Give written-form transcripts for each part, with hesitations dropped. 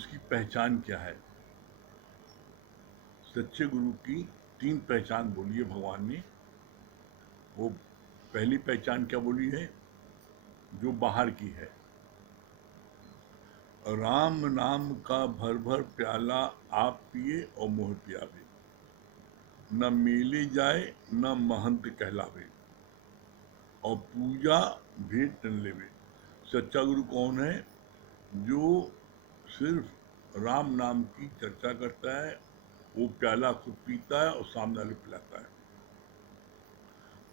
उसकी पहचान क्या है। सच्चे गुरु की 3 पहचान बोली है भगवान ने। वो पहली पहचान क्या बोली है, जो बाहर की है, राम नाम का भर भर प्याला आप पिए और मोह पियावे, न मेले जाए न महंत कहलावे, और पूजा भेंट न लेवे। सच्चा गुरु कौन है? जो सिर्फ राम नाम की चर्चा करता है, वो प्याला खुद पीता है और सामने वाले पिलाता है।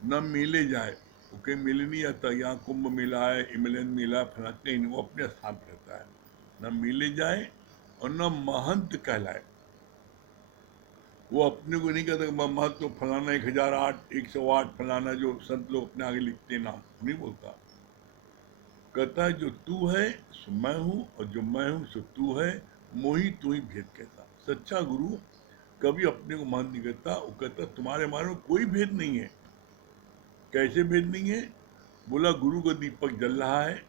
न मेले जाए, वो कहीं मेले नहीं जाता, यहाँ कुंभ मेला है, इमलन मेला, फला, कहीं नहीं, वो अपने स्थान पर रहता है। न मेले जाए और न महंत कहलाए, वो अपने को नहीं कहता कि मैं महंत तो फलाना 1008 108 फलाना जो संत लोग अपने आगे लिखते हैं नाम, नहीं बोलता। कहता है जो तू है सो मैं हूं, और जो मैं हूं सो तू है, मोही तू ही भेद कहता। सच्चा गुरु कभी अपने को महंत नहीं कहता, वो कहता तुम्हारे हमारे में कोई भेद नहीं है। कैसे भेद नहीं है? बोला गुरु का दीपक जल रहा है,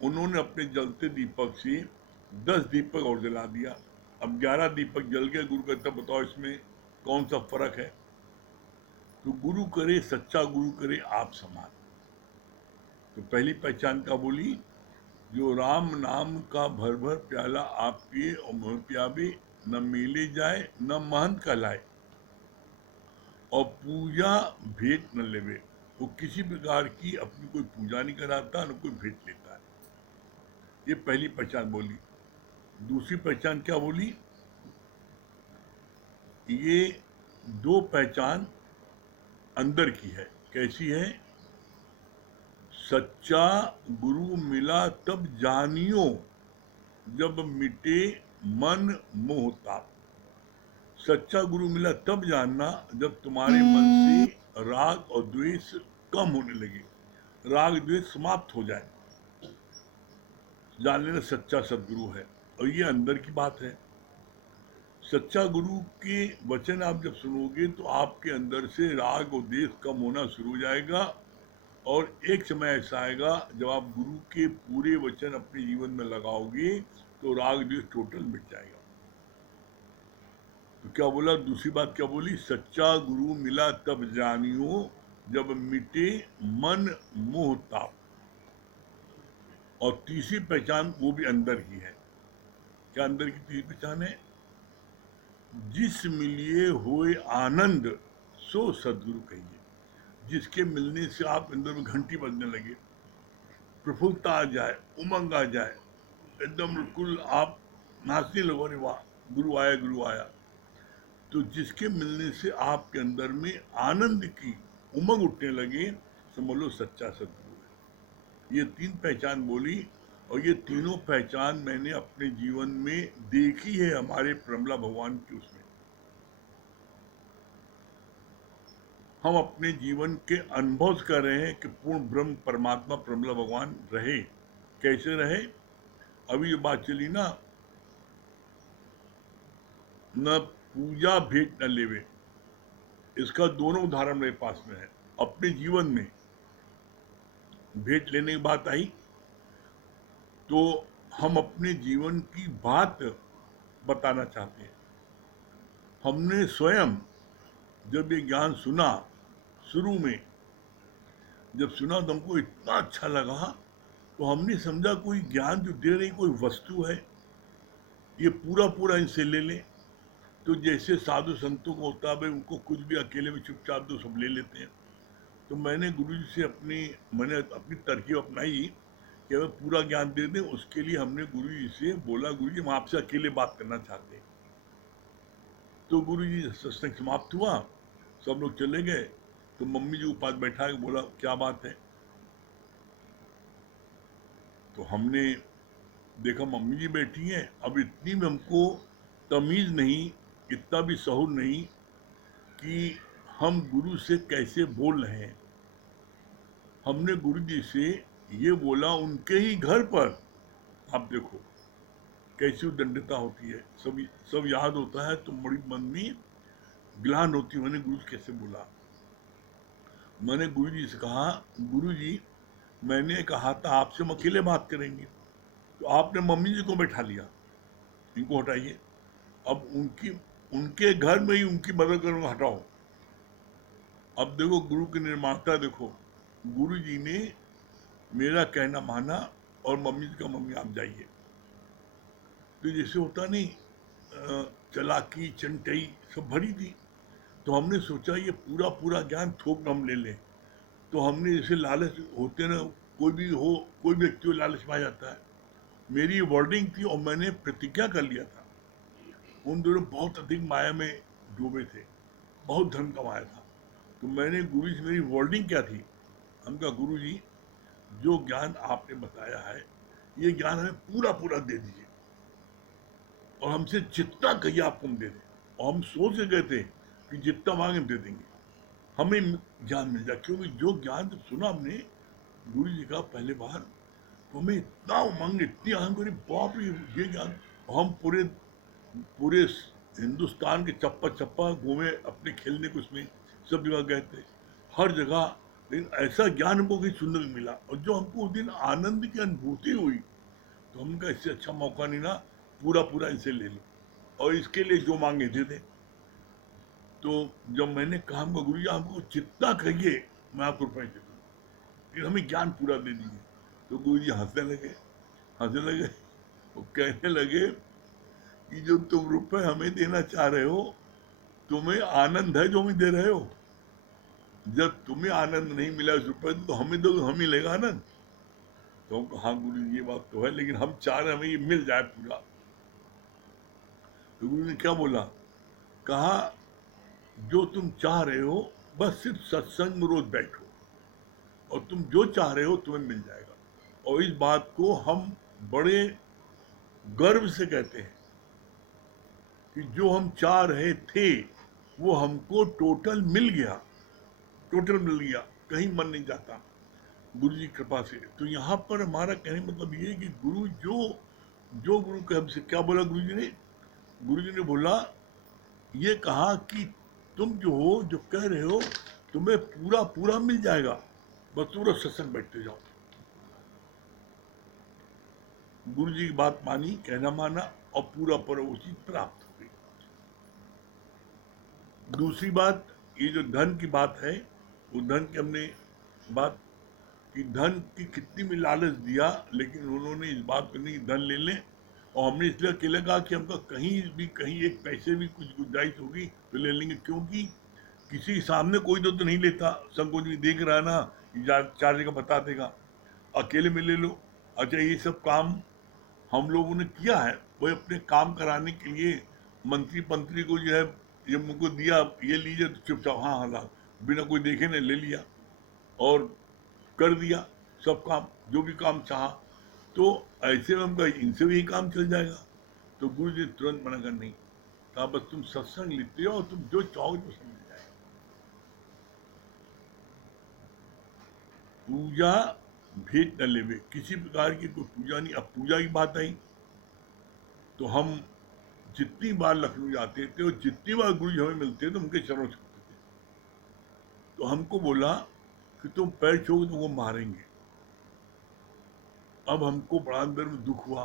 उन्होंने अपने जलते दीपक से 10 दीपक और जला दिया, अब 11 दीपक जल गए। गुरु कहता बताओ इसमें कौन सा फर्क है? तो गुरु करे, सच्चा गुरु करे आप समान। तो पहली पहचान का बोली, जो राम नाम का भर भर प्याला आप पिए और मोह पियावे, न मेले जाए न महंत कहलाए, और पूजा भेंट न लेवे। वो किसी प्रकार की अपनी कोई पूजा नहीं कराता, न कोई भेंट लेता है। ये पहली पहचान बोली। दूसरी पहचान क्या बोली? ये दो पहचान अंदर की है। कैसी है? सच्चा गुरु मिला तब जानियो, जब मिटे मन मोह ताप। सच्चा गुरु मिला तब जानना, जब तुम्हारे मन से राग और द्वेष कम होने लगे, राग द्वेष समाप्त हो जाए, जान लेना सच्चा सदगुरु है। और ये अंदर की बात है। सच्चा गुरु के वचन आप जब सुनोगे तो आपके अंदर से राग और द्वेष कम होना शुरू हो जाएगा, और एक समय ऐसा आएगा जब आप गुरु के पूरे वचन अपने जीवन में लगाओगे तो राग द्वेष टोटल मिट जाएगा। तो क्या बोला? दूसरी बात क्या बोली? सच्चा गुरु मिला तब जानियो, जब मिटे मन मोह ताप। और तीसरी पहचान वो भी अंदर ही है। क्या अंदर की तीसरी पहचान है? जिस मिलिए होए आनंद सो सदगुरु कहिए। जिसके मिलने से आप अंदर में घंटी बजने लगे, प्रफुल्लता आ जाए, उमंग आ जाए, एकदम बिल्कुल आप नाचने लगो, रे वाह गुरु आया गुरु आया। तो जिसके मिलने से आपके अंदर में आनंद की उमंग उठने लगे, समझ लो सच्चा सदगुरु है। ये 3 पहचान बोली, और ये तीनों पहचान मैंने अपने जीवन में देखी है हमारे प्रमला भगवान की। उसमें हम अपने जीवन के अनुभव कर रहे हैं कि पूर्ण ब्रह्म परमात्मा प्रमला भगवान रहे। कैसे रहे? अभी जो बात चली ना, न पूजा भेंट न लेवे, इसका दोनों उदाहरण मेरे पास में है। अपने जीवन में भेंट लेने की बात आई तो हम अपने जीवन की बात बताना चाहते हैं। हमने स्वयं जब ये ज्ञान सुना, शुरू में जब सुना तो हमको इतना अच्छा लगा, तो हमने समझा कोई ज्ञान जो दे रही कोई वस्तु है, ये पूरा पूरा इनसे ले लें। तो जैसे साधु संतों को होता है भाई, उनको कुछ भी अकेले में चुपचाप तो सब ले लेते हैं। तो मैंने गुरु जी से मैंने अपनी तरकीब अपनाई कि हमें पूरा ज्ञान दे दें। उसके लिए हमने गुरु जी से बोला, गुरु जी हम आपसे अकेले बात करना चाहते हैं। तो गुरु जी सत्संग समाप्त हुआ, सब लोग चले गए, तो मम्मी जी को पास बैठा के बोला क्या बात है? तो हमने देखा मम्मी जी बैठी हैं। अब इतनी भी हमको तमीज नहीं, इतना भी सहूर नहीं कि हम गुरु से कैसे बोल रहे हैं। हमने गुरु जी से ये बोला उनके ही घर पर। आप देखो कैसी दंडता होती है, सब याद होता है तो बड़ी मन में ग्लान होती है। मैंने गुरु से कैसे बोला? मैंने गुरु जी से कहा, गुरु जी मैंने कहा था आपसे हम अकेले बात करेंगे, तो आपने मम्मी जी को बैठा लिया। इनको हटाइए। अब उनके घर में ही उनकी मदद करूंगा, हटाओ। अब देखो गुरु के निर्माता, देखो गुरु जी ने मेरा कहना माना और मम्मी जी का, मम्मी आप जाइए। तो जैसे होता नहीं, चालाकी चंटई सब भरी थी। तो हमने सोचा ये पूरा पूरा ज्ञान थोक हम ले लें। तो हमने जैसे लालच होते ना, कोई भी हो, कोई व्यक्ति हो लालच में आ जाता है। मेरी वर्डिंग थी और मैंने प्रतिज्ञा कर लिया था। उन दोनों बहुत अधिक माया में डूबे थे, बहुत धन कमाया था। तो मैंने गुरु जी से, मेरी वर्डिंग क्या थी, हम कहा गुरु जी जो ज्ञान आपने बताया है ये ज्ञान हमें पूरा पूरा दे दीजिए, और हमसे जितना कहिए आपको हम दे दें। और हम सोच के गए थे कि जितना मांगे हम दे देंगे, हमें ज्ञान मिल जाए। क्योंकि जो ज्ञान जब सुना हमने गुरु जी का पहले बार, तो हमें इतना उमंग, इतनी आनंद करी, बाप रे ये ज्ञान। और हम पूरे पूरे हिंदुस्तान के चप्पा चप्पा घूमे अपने खेलने को, उसमें सब जगह गए थे, हर जगह। लेकिन ऐसा ज्ञान हमको कहीं सुनने को मिला, और जो हमको उस दिन आनंद की अनुभूति हुई, तो हमका इससे अच्छा मौका नहीं ना, पूरा पूरा इसे ले लो और इसके लिए जो मांगे दे दे। तो जब मैंने कहा हमको गुरु जी हमको जितना कहिए मैं आपको रुपए दे दूँ, लेकिन हमें ज्ञान पूरा दे दीजिए। तो गुरु जी हंसने लगे, वो कहने लगे कि जो तुम रुपए हमें देना चाह रहे हो, तुम्हें आनंद है जो हमें दे रहे हो। जब तुम्हें आनंद नहीं मिला उस रुपए तो हमें दो, हमें मिलेगा आनंद। तो हम हाँ गुरु जी ये बात तो है, लेकिन हम चाह रहे हमें ये मिल जाए पूरा। तो गुरु ने क्या बोला, कहा जो तुम चाह रहे हो बस सिर्फ सत्संग में रोज बैठो, और तुम जो चाह रहे हो तुम्हें मिल जाएगा। और इस बात को हम बड़े गर्व से कहते हैं कि जो हम चाह रहे थे वो हमको टोटल मिल गया, टोटल मिल गया, कहीं मन नहीं जाता गुरु जी कृपा से। तो यहाँ पर हमारा कहने का मतलब ये है कि गुरु जो जो गुरु के हमसे क्या बोला गुरु जी ने बोला, ये कहा कि तुम जो हो, जो कह रहे हो, तुम्हें पूरा पूरा मिल जाएगा, बस पूरा सत्संग बैठते जाओ। गुरु जी की बात मानी, कहना माना, और पूरा पूरा वो चीज प्राप्त हो गई। दूसरी बात, ये जो धन की बात है, वो धन की हमने बात कि धन की कितनी भी लालच दिया, लेकिन उन्होंने इस बात को नहीं, धन ले लें। और हमने इसलिए अकेले कहा कि हमको कहीं एक पैसे भी कुछ गुंजाइश होगी तो ले लेंगे, क्योंकि किसी के सामने कोई तो नहीं लेता, सब कुछ भी देख रहा है ना, चार जगह बता देगा, अकेले में ले लो। अच्छा ये सब काम हम लोगों ने किया है, वो अपने काम कराने के लिए मंत्री पंत्री को जो है, ये मुझको दिया, ये लीजिए, तो चुपचाप हाँ हाँ ला, बिना कोई देखे ने ले लिया और कर दिया सब काम, जो भी काम चाहा। तो ऐसे में हमका इनसे भी काम चल जाएगा। तो गुरु जी तुरंत मना कर, नहीं कहा, बस तुम सत्संग लेते हो और तुम जो चाहोगे तो सब मिल जाएगा। पूजा भेंट न लेवे, किसी प्रकार की कोई पूजा नहीं। अब पूजा की बात आई तो हम जितनी बार लखनऊ जाते थे और जितनी बार गुरु जी हमें मिलते थे तो उनके चरणों छूते थे। तो हमको बोला कि तुम पैर छूओगे तो वो मारेंगे। अब हमको बड़ा अंदर में दुख हुआ,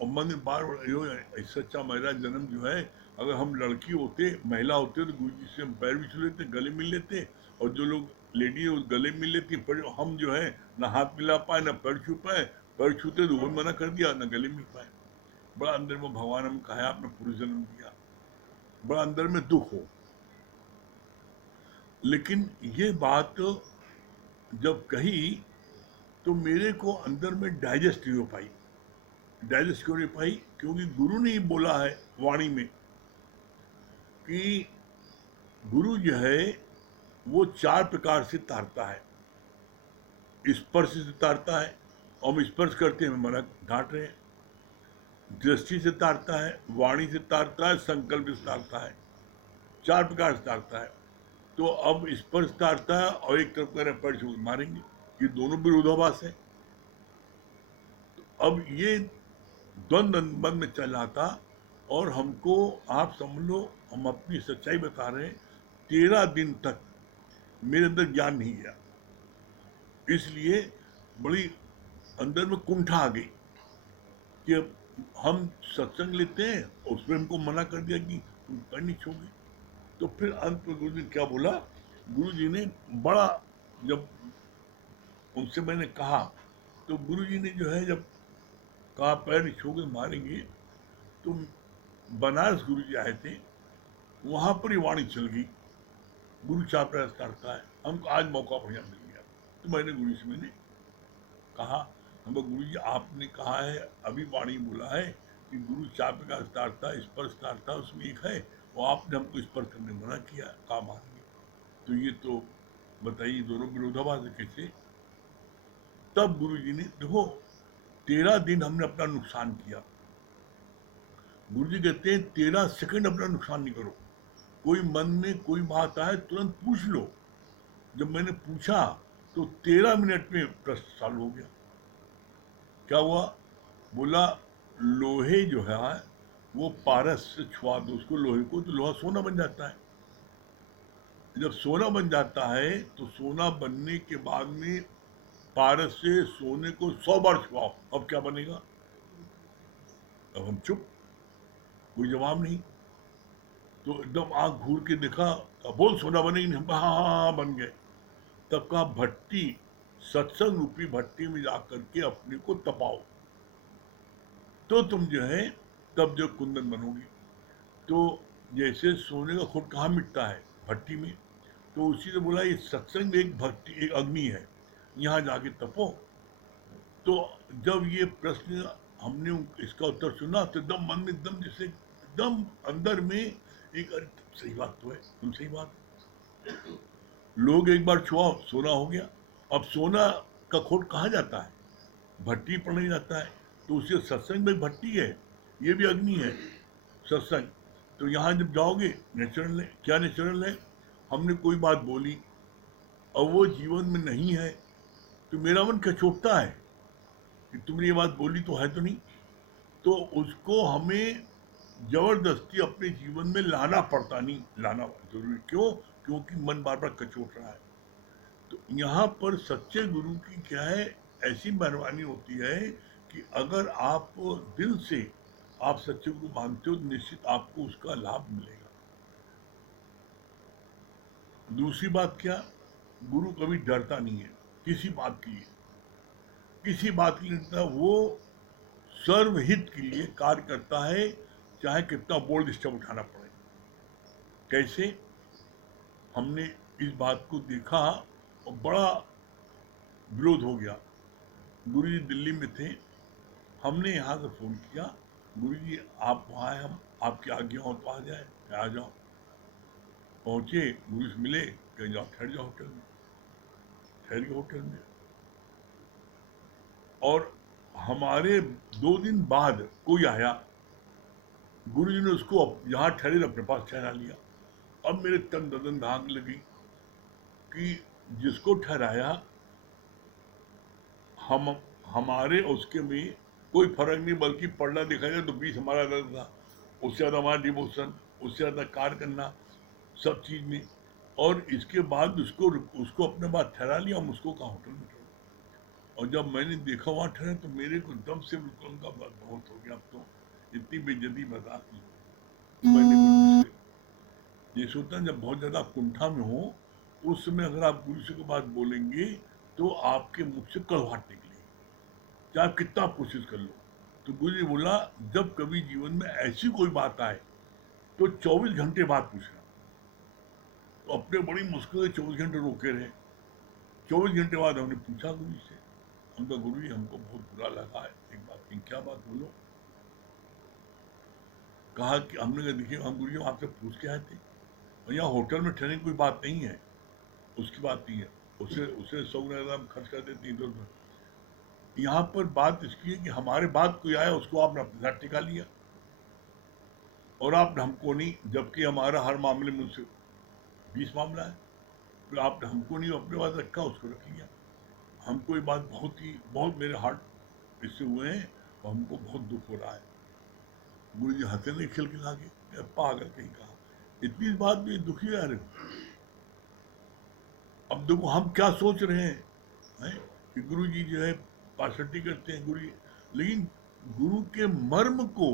और मन में बार बार ऐसा अच्छा मेरा जन्म जो है, अगर हम लड़की होते, महिला होते, तो गुरु जी से हम पैर भी छू लेते, गले मिल लेते। और जो लोग लेडी है गले मिल लेती, पर हम जो है ना हाथ मिला पाए ना पैर छू पाए, पैर छूते तो वो मना कर दिया, ना गले मिल पाए। बड़ा अंदर में भगवान हमें कहा आपने पूर्व जन्म दिया, बड़ा अंदर में दुख हो। लेकिन ये बात जब कही तो मेरे को अंदर में डाइजेस्ट नहीं हो पाई। डाइजेस्ट क्यों नहीं पाई, क्योंकि गुरु ने ही बोला है वाणी में कि गुरु जो है वो चार प्रकार से तारता है। स्पर्श से तारता है, और हम स्पर्श करते हैं मना ढांट रहे हैं। दृष्टि से तारता है, वाणी से तारता है, संकल्प से तारता है, चार प्रकार से तारता है। तो अब स्पर्श तारता है और एक तरफ कह पैर छू मारेंगे, ये दोनों विरोधाभास है। तो अब ये द्वंद्व मन में चल रहा था, और हमको आप समझ लो, हम अपनी सच्चाई बता रहे हैं, 13 दिन तक मेरे अंदर ज्ञान नहीं गया। इसलिए बड़ी अंदर में कुंठा आ गई कि अब हम सत्संग लेते हैं और उसमें हमको मना कर दिया कि तुम कर नहीं छोगे। तो फिर अंत में गुरु जी ने क्या बोला, गुरु जी ने बड़ा, जब उनसे मैंने कहा तो गुरु जी ने जो है जब कहा पैर नहीं छोगे मारेंगे, तो बनारस गुरु जी आए थे, वहां पर ही वाणी चल गई, गुरु चापरास करता है, हमको आज मौका बढ़िया मिल गया। तो मैंने गुरु से मैंने कहा, हम गुरु जी आपने कहा है, अभी वाणी बोला है कि गुरु चाप का स्टारता स्पर्श था उसमें एक है, और आपने हमको स्पर्श करने मना किया, कहा मारेंगे। तो ये तो बताइए दोनों विरोधाभास है कैसे। तब गुरु जी ने देखो 13 दिन हमने अपना नुकसान किया। गुरु जी कहते हैं 13 सेकंड अपना नुकसान नहीं करो, कोई मन में कोई बात आए तुरंत पूछ लो। जब मैंने पूछा तो 13 मिनट में प्रश्न सॉल्व हो गया। क्या हुआ, बोला लोहे जो है वो पारस से छुआ दो उसको लोहे को, तो लोहा सोना बन जाता है। जब सोना बन जाता है तो सोना बनने के बाद में पारस से सोने को 100 बार छुआओ, अब क्या बनेगा। अब हम चुप, कोई जवाब नहीं। तो एकदम आंख घूर के देखा, बोल सोना बनेगी नहीं, हम कहा हाँ हाँ हाँ बन गए। तब कहा भट्टी, सत्संग रूपी भट्टी में जाकर के अपने को तपाओ, तो तुम जो है तब जो कुंदन बनोगी। तो जैसे सोने का खुद कहाँ मिटता है, भट्टी में, तो उसी ने बोला ये सत्संग एक भट्टी एक अग्नि है, यहाँ जाके तपो। तो जब ये प्रश्न हमने इसका उत्तर सुना तो एकदम मन में एकदम जैसे एकदम अंदर में एक, अरे सही बात तो है, तुम सही बात। लोग एक बार छुआओ सोना हो गया। अब सोना का खोट कहाँ जाता है, भट्टी पर नहीं जाता है। तो उसे सत्संग में भट्टी है, ये भी अग्नि है सत्संग। तो यहाँ जब जाओगे नेचुरल है, क्या नेचुरल है, हमने कोई बात बोली और वो जीवन में नहीं है, तो मेरा मन कचोटता है कि तुमने ये बात बोली तो है तो नहीं। तो उसको हमें जबरदस्ती अपने जीवन में लाना पड़ता, नहीं लाना जरूरी, क्यों, क्योंकि मन बार बार कचोट रहा है। तो यहाँ पर सच्चे गुरु की क्या है, ऐसी मेहरबानी होती है कि अगर आप दिल से आप सच्चे गुरु मानते हो तो निश्चित आपको उसका लाभ मिलेगा। दूसरी बात क्या, गुरु कभी डरता नहीं है किसी बात के लिए, किसी बात के लिए डरता, वो सर्वहित के लिए कार्य करता है, चाहे कितना बोल्ड स्टेप उठाना पड़े। कैसे, हमने इस बात को देखा और बड़ा विरोध हो गया। गुरु जी दिल्ली में थे, हमने यहाँ से फोन किया, गुरु जी आप वहाँ हैं, हम आपकी आज्ञा हो तो आ जाए, आ जाओ। पहुँचे, गुरु से मिले, कहीं जाओ ठहर जाओ होटल में, ठहर गए होटल में। और हमारे 2 दिन बाद कोई आया, गुरु जी ने उसको यहाँ ठहरे अपने पास ठहरा लिया। अब मेरे तन बदन भाग लगी कि जिसको ठहराया हम, हमारे उसके में कोई फर्क नहीं, बल्कि पढ़ना देखा जाए तो 20 हमारा अलग था, उससे ज़्यादा हमारा डिवोशन, उससे ज़्यादा कार्य करना सब चीज़ में। और इसके बाद उसको अपने बात ठहरा लिया, हम उसको कहा होटल में ठहरा। और जब मैंने देखा वहाँ ठहरे तो मेरे को दम से बिल्कुल का बहुत हो गया, अब तो इतनी बेइज्जती बर्दाश्त नहीं हुई। तो मैंने गुरु से ये सोचा, जब बहुत ज़्यादा कुंठा में हो उस समय अगर आप गुरु से कोई बात बोलेंगे तो आपके मुख से कड़वाहट निकलेगी, चाहे आप कितना कोशिश कर लो। तो गुरु जी बोला, जब कभी जीवन में ऐसी कोई बात आए तो 24 घंटे बाद पूछना। तो अपने बड़ी मुश्किल से 24 घंटे रोके रहे। 24 घंटे बाद हमने पूछा गुरु से, हम कहा गुरु जी हमको बहुत बुरा लगा है एक बात की, क्या बात बोलो। कहा कि हमने कहा देखिए हम गुरु जी आपसे पूछ के आए थे, और यहाँ होटल में ठहरने की कोई बात नहीं है, उसकी बात नहीं है, उसे उसे 100 हम खर्च कर देते इधर उधर। यहाँ पर बात इसकी है कि हमारे बाद कोई आया उसको आपने अपने साथ टिका लिया और आपने हमको नहीं, जबकि हमारा हर मामले में उससे 20 मामला है, तो आपने हमको नहीं अपने पास रखा, उसको रख लिया। हमको ये बात बहुत मेरे हार्ट इससे हुए हैं और हमको बहुत दुख हो रहा है। गुरु जी हंसे नहीं खिलखिला के, पागल कहीं कहा, इतनी बात भी दुखी है। अरे अब देखो हम क्या सोच रहे हैं, कि गुरु जी जो है पार्षटी करते हैं गुरु जी, लेकिन गुरु के मर्म को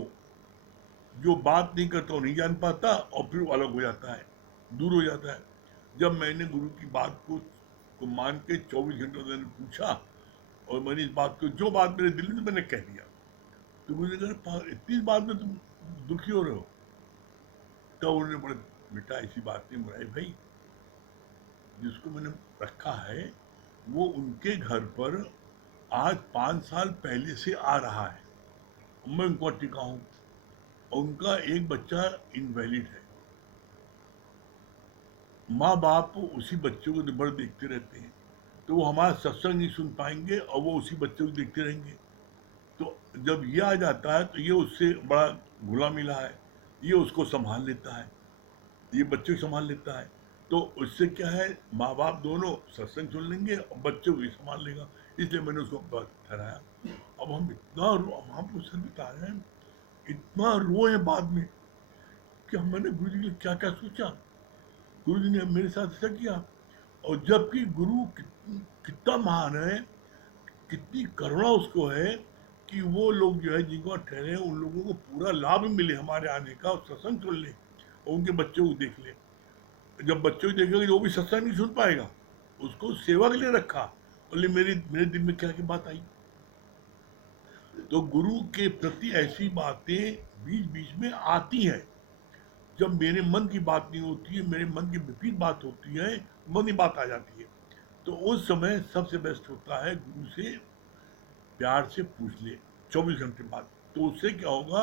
जो बात नहीं करता वो नहीं जान पाता और फिर वो अलग हो जाता है, दूर हो जाता है। जब मैंने गुरु की बात को मान के 24 घंटे मैंने पूछा और मैंने इस बात को, जो बात मेरे दिल में मैंने कह दिया, तो मुझे कहा इतनी बात में तुम दुखी हो रहे हो? तब उन्होंने बोला बेटा ऐसी बात नहीं मुरारी भाई, जिसको मैंने रखा है वो उनके घर पर आज 5 साल पहले से आ रहा है, मैं उनको टिका हूँ और उनका एक बच्चा इनवैलिड है। माँ बाप उसी बच्चे को दिन भर देखते रहते हैं, तो वो हमारा सत्संग नहीं सुन पाएंगे और वो उसी बच्चे को देखते रहेंगे। तो जब ये आ जाता है तो ये उससे बड़ा घुला मिला है, ये उसको संभाल लेता है, ये बच्चे को संभाल लेता है। तो उससे क्या है, माँ बाप दोनों सत्संग सुन लेंगे और बच्चे को भी संभाल लेगा, इसलिए मैंने उसको ठहराया। अब हम इतना हम सर बता रहे हैं, इतना रोए बाद में कि मैंने गुरु जी ने क्या क्या सोचा, गुरु जी ने मेरे साथ ऐसा किया। और जबकि गुरु कितना महान है, कितनी करुणा उसको है कि वो लोग जो है जिनको ठहरे हैं उन लोगों को पूरा लाभ मिले हमारे आने का, और सत्संग सुन ले और उनके बच्चों को देख ले। जब बच्चों को देखेगा वो भी सत्संग नहीं सुन पाएगा, उसको सेवा के लिए रखा। बोले मेरे मेरे दिल में क्या की बात आई। तो गुरु के प्रति ऐसी बातें बीच बीच में आती हैं। जब मेरे मन की बात नहीं होती है, मेरे मन की विपरीत बात होती है, मन की बात आ जाती है, तो उस समय सबसे बेस्ट होता है गुरु से प्यार से पूछ ले 24 घंटे बाद। तो उससे क्या होगा,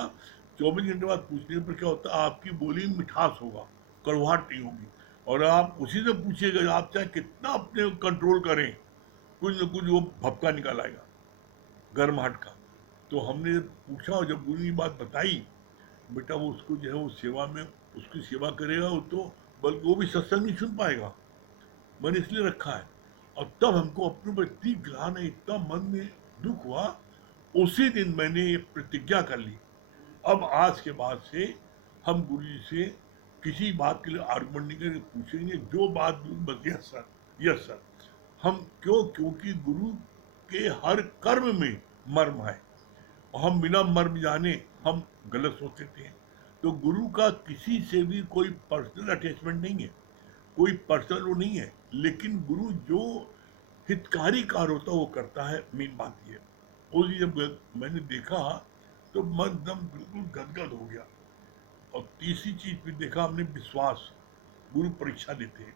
24 घंटे बाद पूछने पर क्या होता है, आपकी बोली में मिठास होगा, कड़वाहट नहीं होगी। और आप उसी से पूछिएगा, आप चाहे कितना अपने कंट्रोल करें, कुछ न कुछ वो भपका निकाल आएगा, गर्माहट का। तो हमने पूछा और जब गुरु की बात बताई, बेटा वो उसको जो है वो सेवा में उसकी सेवा करेगा, वो तो बल्कि वो भी सत्संग नहीं सुन पाएगा, मैंने इसलिए रखा है। और तब हमको अपने ऊपर इतनी ग्लानि, इतना मन में दुख हुआ। उसी दिन मैंने ये प्रतिज्ञा कर ली, अब आज के बाद से हम गुरु जी से किसी बात के लिए आर्गुमेंट नहीं करके पूछेंगे, जो बात बस यस सर, यस सर। हम क्योंकि गुरु के हर कर्म में मर्म है, और हम बिना मर्म जाने हम गलत सोच लेते हैं। तो गुरु का किसी से भी कोई पर्सनल अटैचमेंट नहीं है, कोई पर्सनल वो नहीं है, लेकिन गुरु जो हितकारी कार्य होता है वो करता है, मेन बात ये। उस दिन जब मैंने देखा तो मन एकदम बिल्कुल गदगद हो गया। और तीसरी चीज भी देखा हमने, विश्वास। गुरु परीक्षा लेते हैं।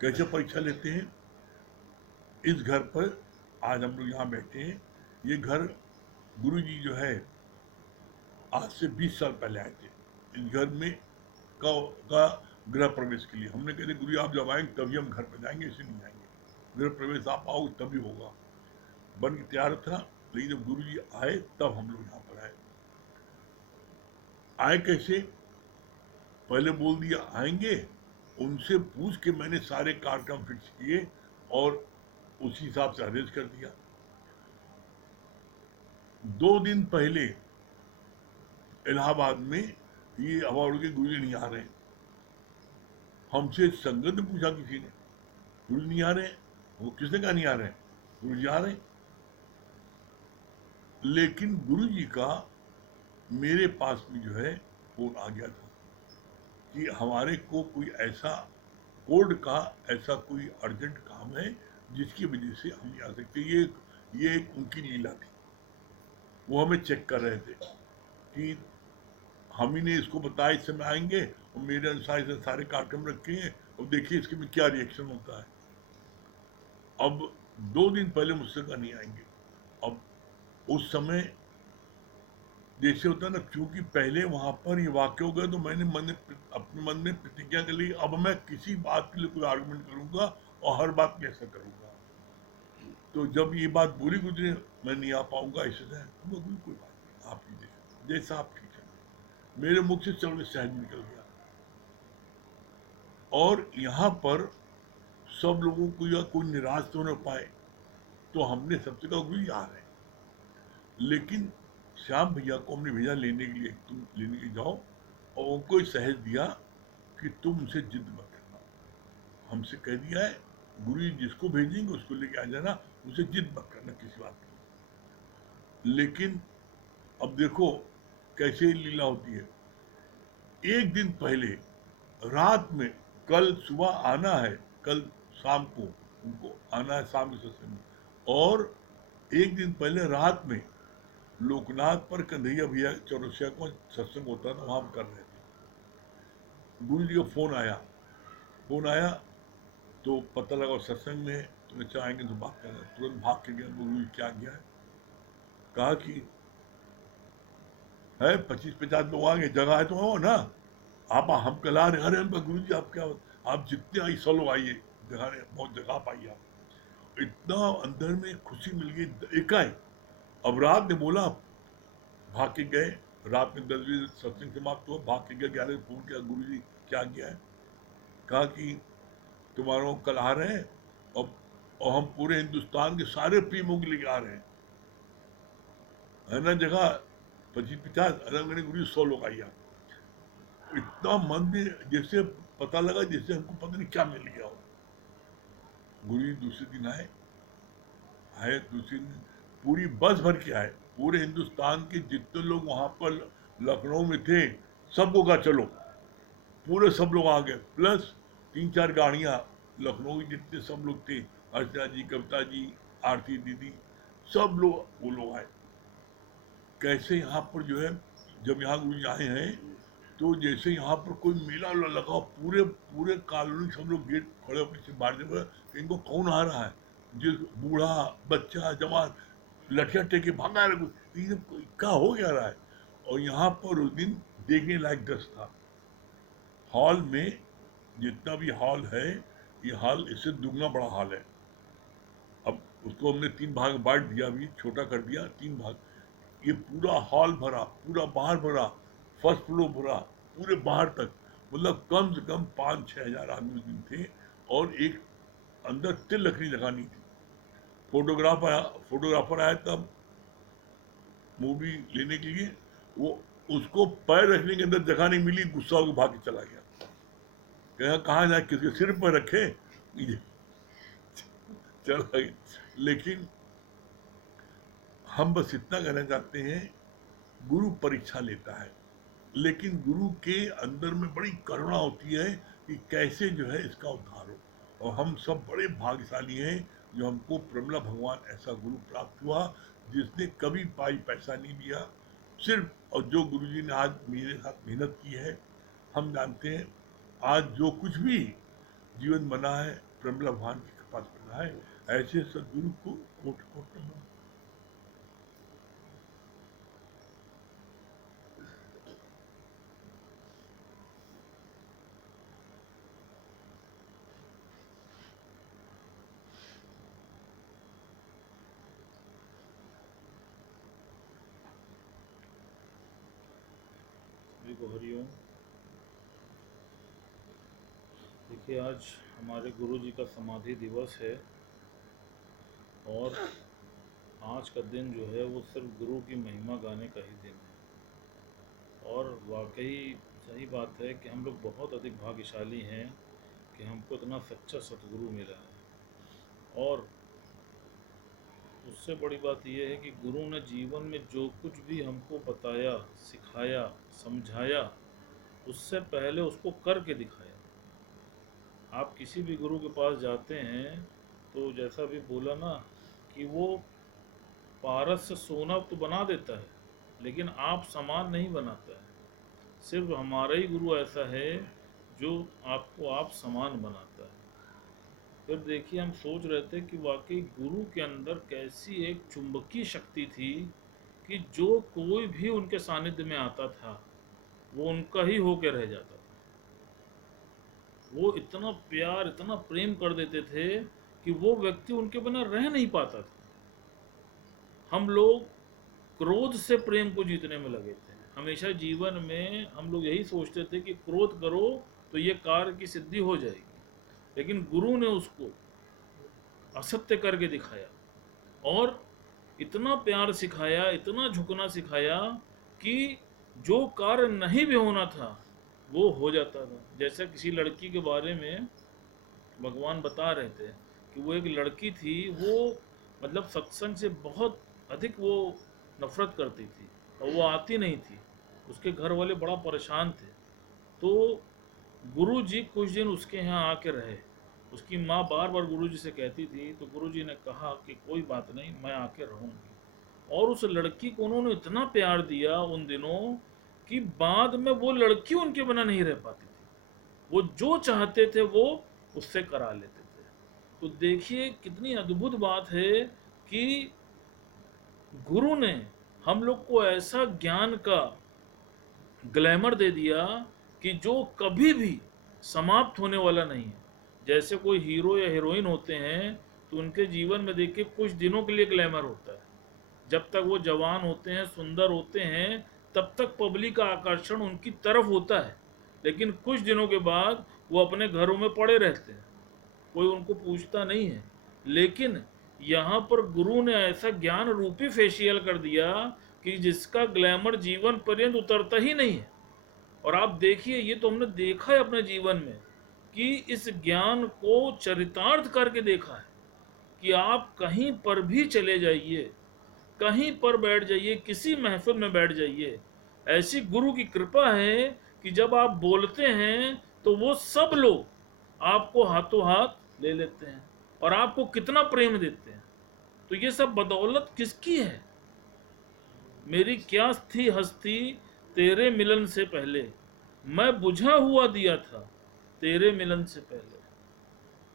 कैसे परीक्षा लेते हैं, इस घर पर आज हम लोग यहाँ बैठे हैं, ये घर गुरु जी जो है आज से 20 साल पहले आए थे इस घर में का गृह प्रवेश के लिए। हमने कहते गुरु आप जब आएंगे तभी हम घर पर जाएंगे, इसे नहीं जाएंगे, गृह प्रवेश आप आओ तभी होगा। बन के तैयार था, लेकिन जब गुरु जी आए तब हम लोग यहाँ पर आए। आए कैसे, पहले बोल दिया आएंगे, उनसे पूछ के मैंने सारे कार्यक्रम फिक्स किए और उसी हिसाब से अरेंज कर दिया। 2 दिन पहले इलाहाबाद में ये हवा उड़ के गुरु जी नहीं आ रहे हैं। हमसे संगत ने पूछा किसी ने, गुरु जी नहीं आ रहे हैं, वो किसने कहा नहीं आ रहे हैं, गुरु जी आ रहे हैं। लेकिन गुरु जी का मेरे पास में जो है फोन आ गया था कि हमारे को कोई ऐसा कोर्ट का ऐसा कोई अर्जेंट काम है जिसकी वजह से हम नहीं आ सकते। ये एक उनकी लीला थी, वो हमें चेक कर रहे थे कि हम ही ने इसको बताया इस समय आएंगे और मेरे अनुसार इसे सारे कार्यक्रम रखे हैं और देखिए इसके में क्या रिएक्शन होता है। अब 2 दिन पहले मुझसे कहा नहीं आएंगे। अब उस समय जैसे होता है ना, क्योंकि पहले वहां पर ये वाक्य हो गया तो मैंने अपने मन में प्रतिज्ञा कर ली, अब मैं किसी बात के लिए कोई आर्गुमेंट करूंगा और हर बात में ऐसा करूंगा। तो जब ये बात बोली गुजरे मैं नहीं आ पाऊंगा ऐसे है, तो कोई बात नहीं, आप ही देखो जैसा आप ठीक है। मेरे मुख से चल सहज निकल गया। और यहाँ पर सब लोगों को या कोई निराश तो न पाए, तो हमने सबसे कहा गुरु आ रहे हैं, लेकिन श्याम भैया को हमने भेजा लेने के लिए, तुम लेने के जाओ, और उनको सहज दिया कि तुम उनसे जिद मत करना, हमसे कह दिया है गुरु जी जिसको भेजेंगे उसको लेके आ जाना, उसे जिद मत करना किसी बात की। लेकिन अब देखो कैसे लीला होती है। एक दिन पहले रात में, कल सुबह आना है, कल शाम को उनको आना है शाम के सत्संग में, और एक दिन पहले रात में लोकनाथ पर कन्हैया भैया चौरसिया को सत्संग होता था, वहां हम कर रहे थे। गुरु जी का फोन आया तो पता लगा सत्संग में, तो अच्छा आएंगे तो बात करना। तुरंत भाग के गया, गुरु जी क्या गया है, कहा कि है 25-50 लोग आएंगे, जगह है तो हो ना, आप हम कल आ रहे। अरे गुरु जी आप क्या, आप जितने आई 100 लोग आइए, जगह बहुत जगह पाई आप। इतना अंदर में खुशी मिल गई एकाएक। अब रात ने बोला, भाग के गए, रात में 10 बजे सत्संग समाप्त हुआ, भाग के गए, 11 फोन किया, गुरु जी क्या किया है, कहा कि तुम्हारे कल आ रहे हैं, और हम पूरे हिंदुस्तान के सारे प्रेमों के लिए आ रहे हैं, है ना जगह 25-50, अलग अलग गुरु 100 लोग आइए। इतना मन में जैसे पता लगा जैसे हमको पता नहीं क्या मिल गया हो। गुरु जी दूसरे दिन आए दूसरे दिन पूरी बस भर के आए, पूरे हिंदुस्तान के जितने लोग वहां पर लखनऊ में थे सबको कहा चलो, पूरे सब लोग आ गए, प्लस 3-4 गाड़ियां लखनऊ के जितने सब लोग थे, अर्चना जी, कविता जी, आरती दीदी, सब लोग वो लोग आए। कैसे यहाँ पर जो है, जब यहाँ गुरु जी आए हैं तो जैसे यहाँ पर कोई मेला लगा, पूरे पूरे कॉलोनी सब लोग गेट खड़े होकर से बाहर देखो इनको कौन आ रहा है, जो बूढ़ा बच्चा जवान लठिया टेके भागा रहे, ये क्या हो गया रहा है। और यहाँ पर उस दिन देखने लायक दृश्य था। हॉल में, जितना भी हॉल है, ये हॉल इससे दुगना बड़ा हॉल है। अब उसको हमने 3 भाग में बांट दिया, अभी छोटा कर दिया 3 भाग। ये पूरा हॉल भरा, पूरा बाहर भरा, फर्स्ट फ्लोर भरा, पूरे बाहर तक, मतलब कम से कम 5-6 हजार आदमी उस दिन थे। और एक अंदर तिल लकड़ी लगानी थी। फोटोग्राफर आया तब मूवी लेने के लिए, वो उसको पैर रखने के अंदर जगह नहीं मिली, गुस्सा होकर भाग के चला गया, कहा कहाँ जाए, किसके सिर पर रखे, चला गया। लेकिन हम बस इतना कहना चाहते हैं, गुरु परीक्षा लेता है, लेकिन गुरु के अंदर में बड़ी करुणा होती है कि कैसे जो है इसका उद्धार हो। और हम सब बड़े भाग्यशाली हैं जो हमको प्रमला भगवान ऐसा गुरु प्राप्त हुआ, जिसने कभी पाई पैसा नहीं लिया सिर्फ। और जो गुरु जी ने आज मेरे साथ मेहनत की है, हम जानते हैं आज जो कुछ भी जीवन बना है प्रमला भगवान की कृपा से बना है। ऐसे सदगुरु को कोट कोट नमन। सभी को हरिओम। देखिए आज हमारे गुरु जी का समाधि दिवस है, और आज का दिन जो है वो सिर्फ गुरु की महिमा गाने का ही दिन है। और वाकई सही बात है कि हम लोग बहुत अधिक भाग्यशाली हैं कि हमको इतना सच्चा सतगुरु मिला है। और उससे बड़ी बात यह है कि गुरु ने जीवन में जो कुछ भी हमको बताया, सिखाया, समझाया, उससे पहले उसको करके दिखाया। आप किसी भी गुरु के पास जाते हैं तो जैसा भी बोला ना कि वो पारस से सोना तो बना देता है, लेकिन आप समान नहीं बनाता है। सिर्फ हमारा ही गुरु ऐसा है जो आपको आप समान बनाता है। फिर देखिए हम सोच रहे थे कि वाकई गुरु के अंदर कैसी एक चुंबकीय शक्ति थी कि जो कोई भी उनके सानिध्य में आता था वो उनका ही होकर रह जाता था। वो इतना प्यार, इतना प्रेम कर देते थे कि वो व्यक्ति उनके बिना रह नहीं पाता था। हम लोग क्रोध से प्रेम को जीतने में लगे थे। हमेशा जीवन में हम लोग यही सोचते थे कि क्रोध करो तो ये कार्य की सिद्धि हो जाएगी, लेकिन गुरु ने उसको असत्य करके दिखाया और इतना प्यार सिखाया, इतना झुकना सिखाया कि जो कार्य नहीं भी होना था वो हो जाता था। जैसे किसी लड़की के बारे में भगवान बता रहे थे कि वो एक लड़की थी, वो मतलब सत्संग से बहुत अधिक वो नफरत करती थी और वो आती नहीं थी। उसके घर वाले बड़ा परेशान थे। तो गुरु जी कुछ दिन उसके यहाँ आके रहे। उसकी माँ बार बार गुरु जी से कहती थी, तो गुरु जी ने कहा कि कोई बात नहीं, मैं आके रहूँगी। और उस लड़की को उन्होंने इतना प्यार दिया उन दिनों कि बाद में वो लड़की उनके बिना नहीं रह पाती थी। वो जो चाहते थे वो उससे करा लेते थे। तो देखिए कितनी अद्भुत बात है कि गुरु ने हम लोग को ऐसा ज्ञान का ग्लैमर दे दिया कि जो कभी भी समाप्त होने वाला नहीं है। जैसे कोई हीरो या हीरोइन होते हैं तो उनके जीवन में देखिए कुछ दिनों के लिए ग्लैमर होता है। जब तक वो जवान होते हैं, सुंदर होते हैं, तब तक पब्लिक का आकर्षण उनकी तरफ होता है। लेकिन कुछ दिनों के बाद वो अपने घरों में पड़े रहते हैं, कोई उनको पूछता नहीं है। लेकिन यहाँ पर गुरु ने ऐसा ज्ञान रूपी फेशियल कर दिया कि जिसका ग्लैमर जीवन पर्यंत उतरता ही नहीं है। और आप देखिए, ये तो हमने देखा है अपने जीवन में कि इस ज्ञान को चरितार्थ करके देखा है कि आप कहीं पर भी चले जाइए, कहीं पर बैठ जाइए, किसी महफिल में बैठ जाइए, ऐसी गुरु की कृपा है कि जब आप बोलते हैं तो वो सब लोग आपको हाथों हाथ ले लेते हैं और आपको कितना प्रेम देते हैं। तो ये सब बदौलत किसकी है? मेरी क्या थी हस्ती तेरे मिलन से पहले, मैं बुझा हुआ दिया था तेरे मिलन से पहले।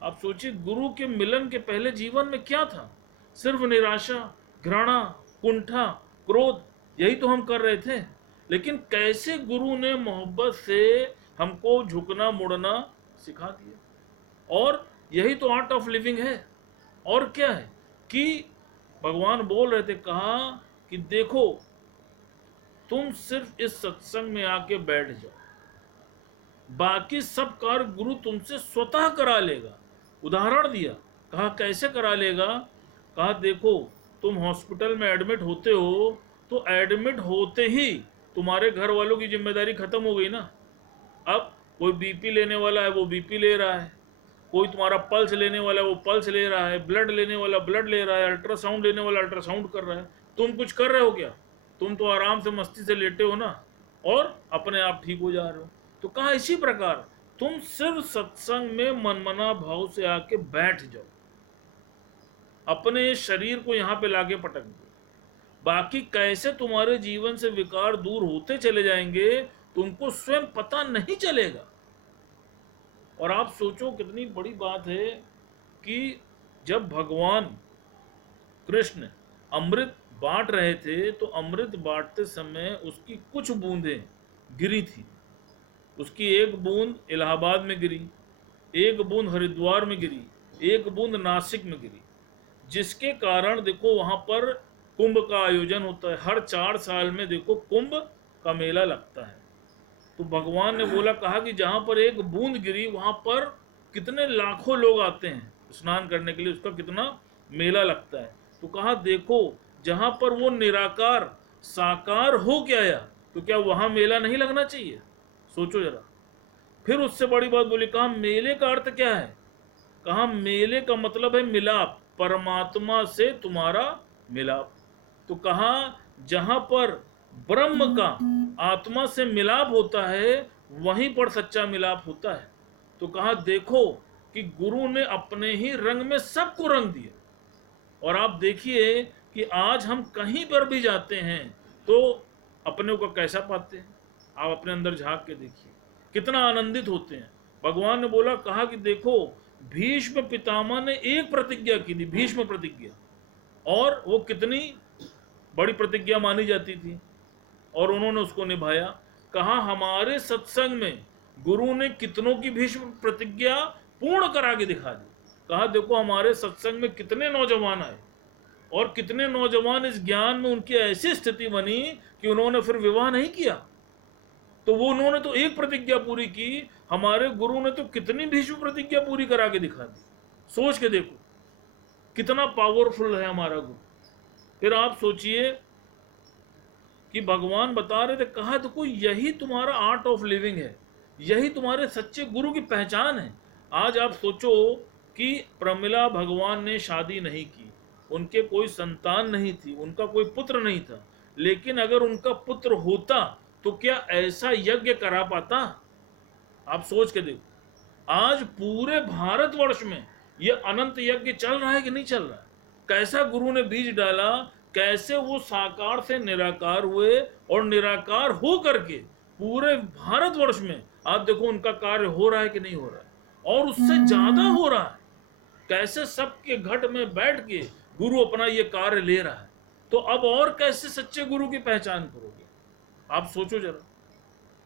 आप सोचिए, गुरु के मिलन के पहले जीवन में क्या था? सिर्फ निराशा, घृणा, कुंठा, क्रोध, यही तो हम कर रहे थे। लेकिन कैसे गुरु ने मोहब्बत से हमको झुकना मुड़ना सिखा दिया। और यही तो आर्ट ऑफ लिविंग है। और क्या है कि भगवान बोल रहे थे, कहा कि देखो तुम सिर्फ इस सत्संग में आके बैठ जाओ, बाकी सब कार्य गुरु तुमसे स्वतः करा लेगा। उदाहरण दिया, कहा कैसे करा लेगा? कहा देखो तुम हॉस्पिटल में एडमिट होते हो तो एडमिट होते ही तुम्हारे घर वालों की जिम्मेदारी खत्म हो गई ना। अब कोई बीपी लेने वाला है वो बीपी ले रहा है, कोई तुम्हारा पल्स लेने वाला है वो पल्स ले रहा है, ब्लड लेने वाला ब्लड ले रहा है, अल्ट्रासाउंड लेने वाला अल्ट्रासाउंड कर रहा है। तुम कुछ कर रहे हो क्या? तुम तो आराम से मस्ती से लेटे हो ना और अपने आप ठीक हो जा रहे हो। तो कहा इसी प्रकार तुम सिर्फ सत्संग में मनमना भाव से आके बैठ जाओ, अपने शरीर को यहाँ पे लाके पटक दो, बाकी कैसे तुम्हारे जीवन से विकार दूर होते चले जाएंगे तुमको स्वयं पता नहीं चलेगा। और आप सोचो कितनी बड़ी बात है कि जब भगवान कृष्ण अमृत बांट रहे थे तो अमृत बांटते समय उसकी कुछ बूंदें गिरी थी। उसकी एक बूंद इलाहाबाद में गिरी, एक बूंद हरिद्वार में गिरी, एक बूंद नासिक में गिरी, जिसके कारण देखो वहां पर कुंभ का आयोजन होता है। हर 4 साल में देखो कुंभ का मेला लगता है। तो भगवान ने बोला, कहा कि जहां पर एक बूंद गिरी वहां पर कितने लाखों लोग आते हैं स्नान करने के लिए, उसका कितना मेला लगता है। तो कहा देखो जहां पर वो निराकार साकार हो के आया तो क्या वहां मेला नहीं लगना चाहिए? सोचो जरा। फिर उससे बड़ी बात बोली, कहा मेले का अर्थ क्या है? कहा मेले का मतलब है मिलाप, परमात्मा से तुम्हारा मिलाप। तो कहा जहां पर ब्रह्म का आत्मा से मिलाप होता है वहीं पर सच्चा मिलाप होता है। तो कहा देखो कि गुरु ने अपने ही रंग में सबको रंग दिया। और आप देखिए कि आज हम कहीं पर भी जाते हैं तो अपने को कैसा पाते हैं? आप अपने अंदर झांक के देखिए, कितना आनंदित होते हैं। भगवान ने बोला, कहा कि देखो भीष्म पितामह ने एक प्रतिज्ञा की थी, भीष्म प्रतिज्ञा, और वो कितनी बड़ी प्रतिज्ञा मानी जाती थी और उन्होंने उसको निभाया। कहा हमारे सत्संग में गुरु ने कितनों की भीष्म प्रतिज्ञा पूर्ण करा के दिखा दी। कहा देखो हमारे सत्संग में कितने नौजवान आए और कितने नौजवान इस ज्ञान में उनकी ऐसी स्थिति बनी कि उन्होंने फिर विवाह नहीं किया। तो वो उन्होंने तो एक प्रतिज्ञा पूरी की, हमारे गुरु ने तो कितनी भीष्म प्रतिज्ञा पूरी करा के दिखा दी। सोच के देखो कितना पावरफुल है हमारा गुरु। फिर आप सोचिए कि भगवान बता रहे थे, कहा देखो यही तुम्हारा आर्ट ऑफ लिविंग है, यही तुम्हारे सच्चे गुरु की पहचान है। आज आप सोचो कि प्रमिला भगवान ने शादी नहीं की, उनके कोई संतान नहीं थी, उनका कोई पुत्र नहीं था, लेकिन अगर उनका पुत्र होता तो क्या ऐसा यज्ञ करा पाता? आप सोच के देखो, आज पूरे भारतवर्ष में ये अनंत यज्ञ चल रहा है कि नहीं चल रहा है? कैसा गुरु ने बीज डाला, कैसे वो साकार से निराकार हुए और निराकार हो करके पूरे भारतवर्ष में आप देखो उनका कार्य हो रहा है कि नहीं हो रहा है, और उससे ज्यादा हो रहा है। कैसे सबके घट में बैठ के गुरु अपना ये कार्य ले रहा है, तो अब और कैसे सच्चे गुरु की पहचान करोगे? आप सोचो जरा।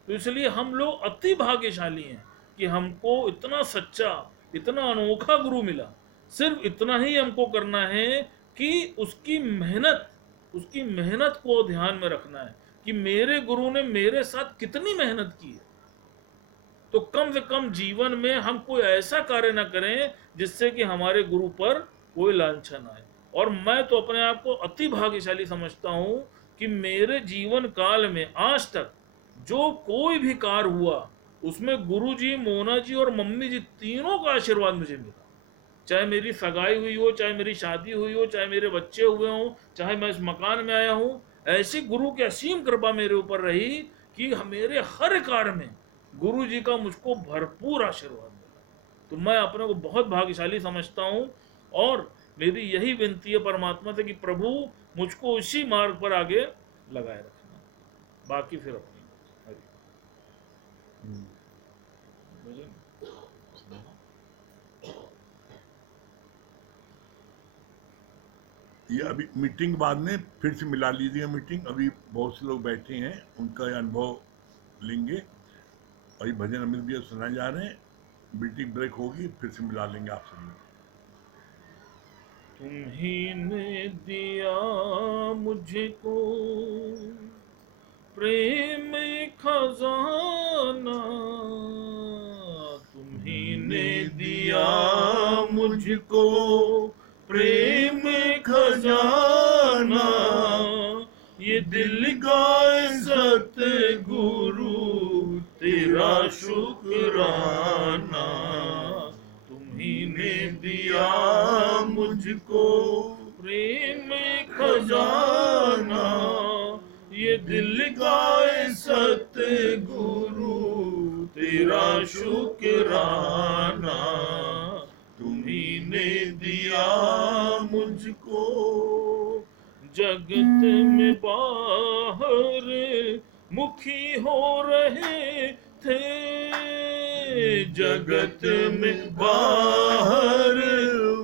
तो इसलिए हम लोग अति भाग्यशाली हैं कि हमको इतना सच्चा, इतना अनोखा गुरु मिला। सिर्फ इतना ही हमको करना है कि उसकी मेहनत को ध्यान में रखना है कि मेरे गुरु ने मेरे साथ कितनी मेहनत की है। तो कम से कम जीवन में हम कोई ऐसा कार्य ना करें जिससे कि हमारे गुरु पर कोई लांछन आए। और मैं तो अपने आप को अति भाग्यशाली समझता हूं कि मेरे जीवन काल में आज तक जो कोई भी कार्य हुआ उसमें गुरुजी, मोना जी और मम्मी जी तीनों का आशीर्वाद मुझे मिला। चाहे मेरी सगाई हुई हो, चाहे मेरी शादी हुई हो, चाहे मेरे बच्चे हुए हों, चाहे मैं इस मकान में आया हूं, ऐसी गुरु की असीम कृपा मेरे ऊपर रही कि मेरे हर कार्य में गुरु जी का मुझको भरपूर आशीर्वाद मिला। तो मैं अपने को बहुत भाग्यशाली समझता हूं, और मेरी यही विनती है परमात्मा से कि प्रभु मुझको इसी मार्ग पर आगे लगाए रखना। बाकी फिर अपनी भजन। ये अभी मीटिंग बाद में फिर से मिला लीजिएगा मीटिंग। अभी बहुत से लोग बैठे हैं, उनका ये अनुभव लेंगे। और ये भजन अमित भी सुनाए जा रहे हैं। मीटिंग ब्रेक होगी, फिर से मिला लेंगे आप सभी। तुम्ही ने दिया मुझको प्रेम खजाना, तुम्ही ने दिया मुझको प्रेम खजाना, ये दिल गाए सतगुरु तेरा शुक्राना। तुम्ही ने दिया मुझको प्रेम खजाना, ये दिल गाए सतगुरु तेरा शुक्राना। तुम्ही ने दिया मुझको जगत में बाहर मुखी हो रहे थे, जगत में बाहर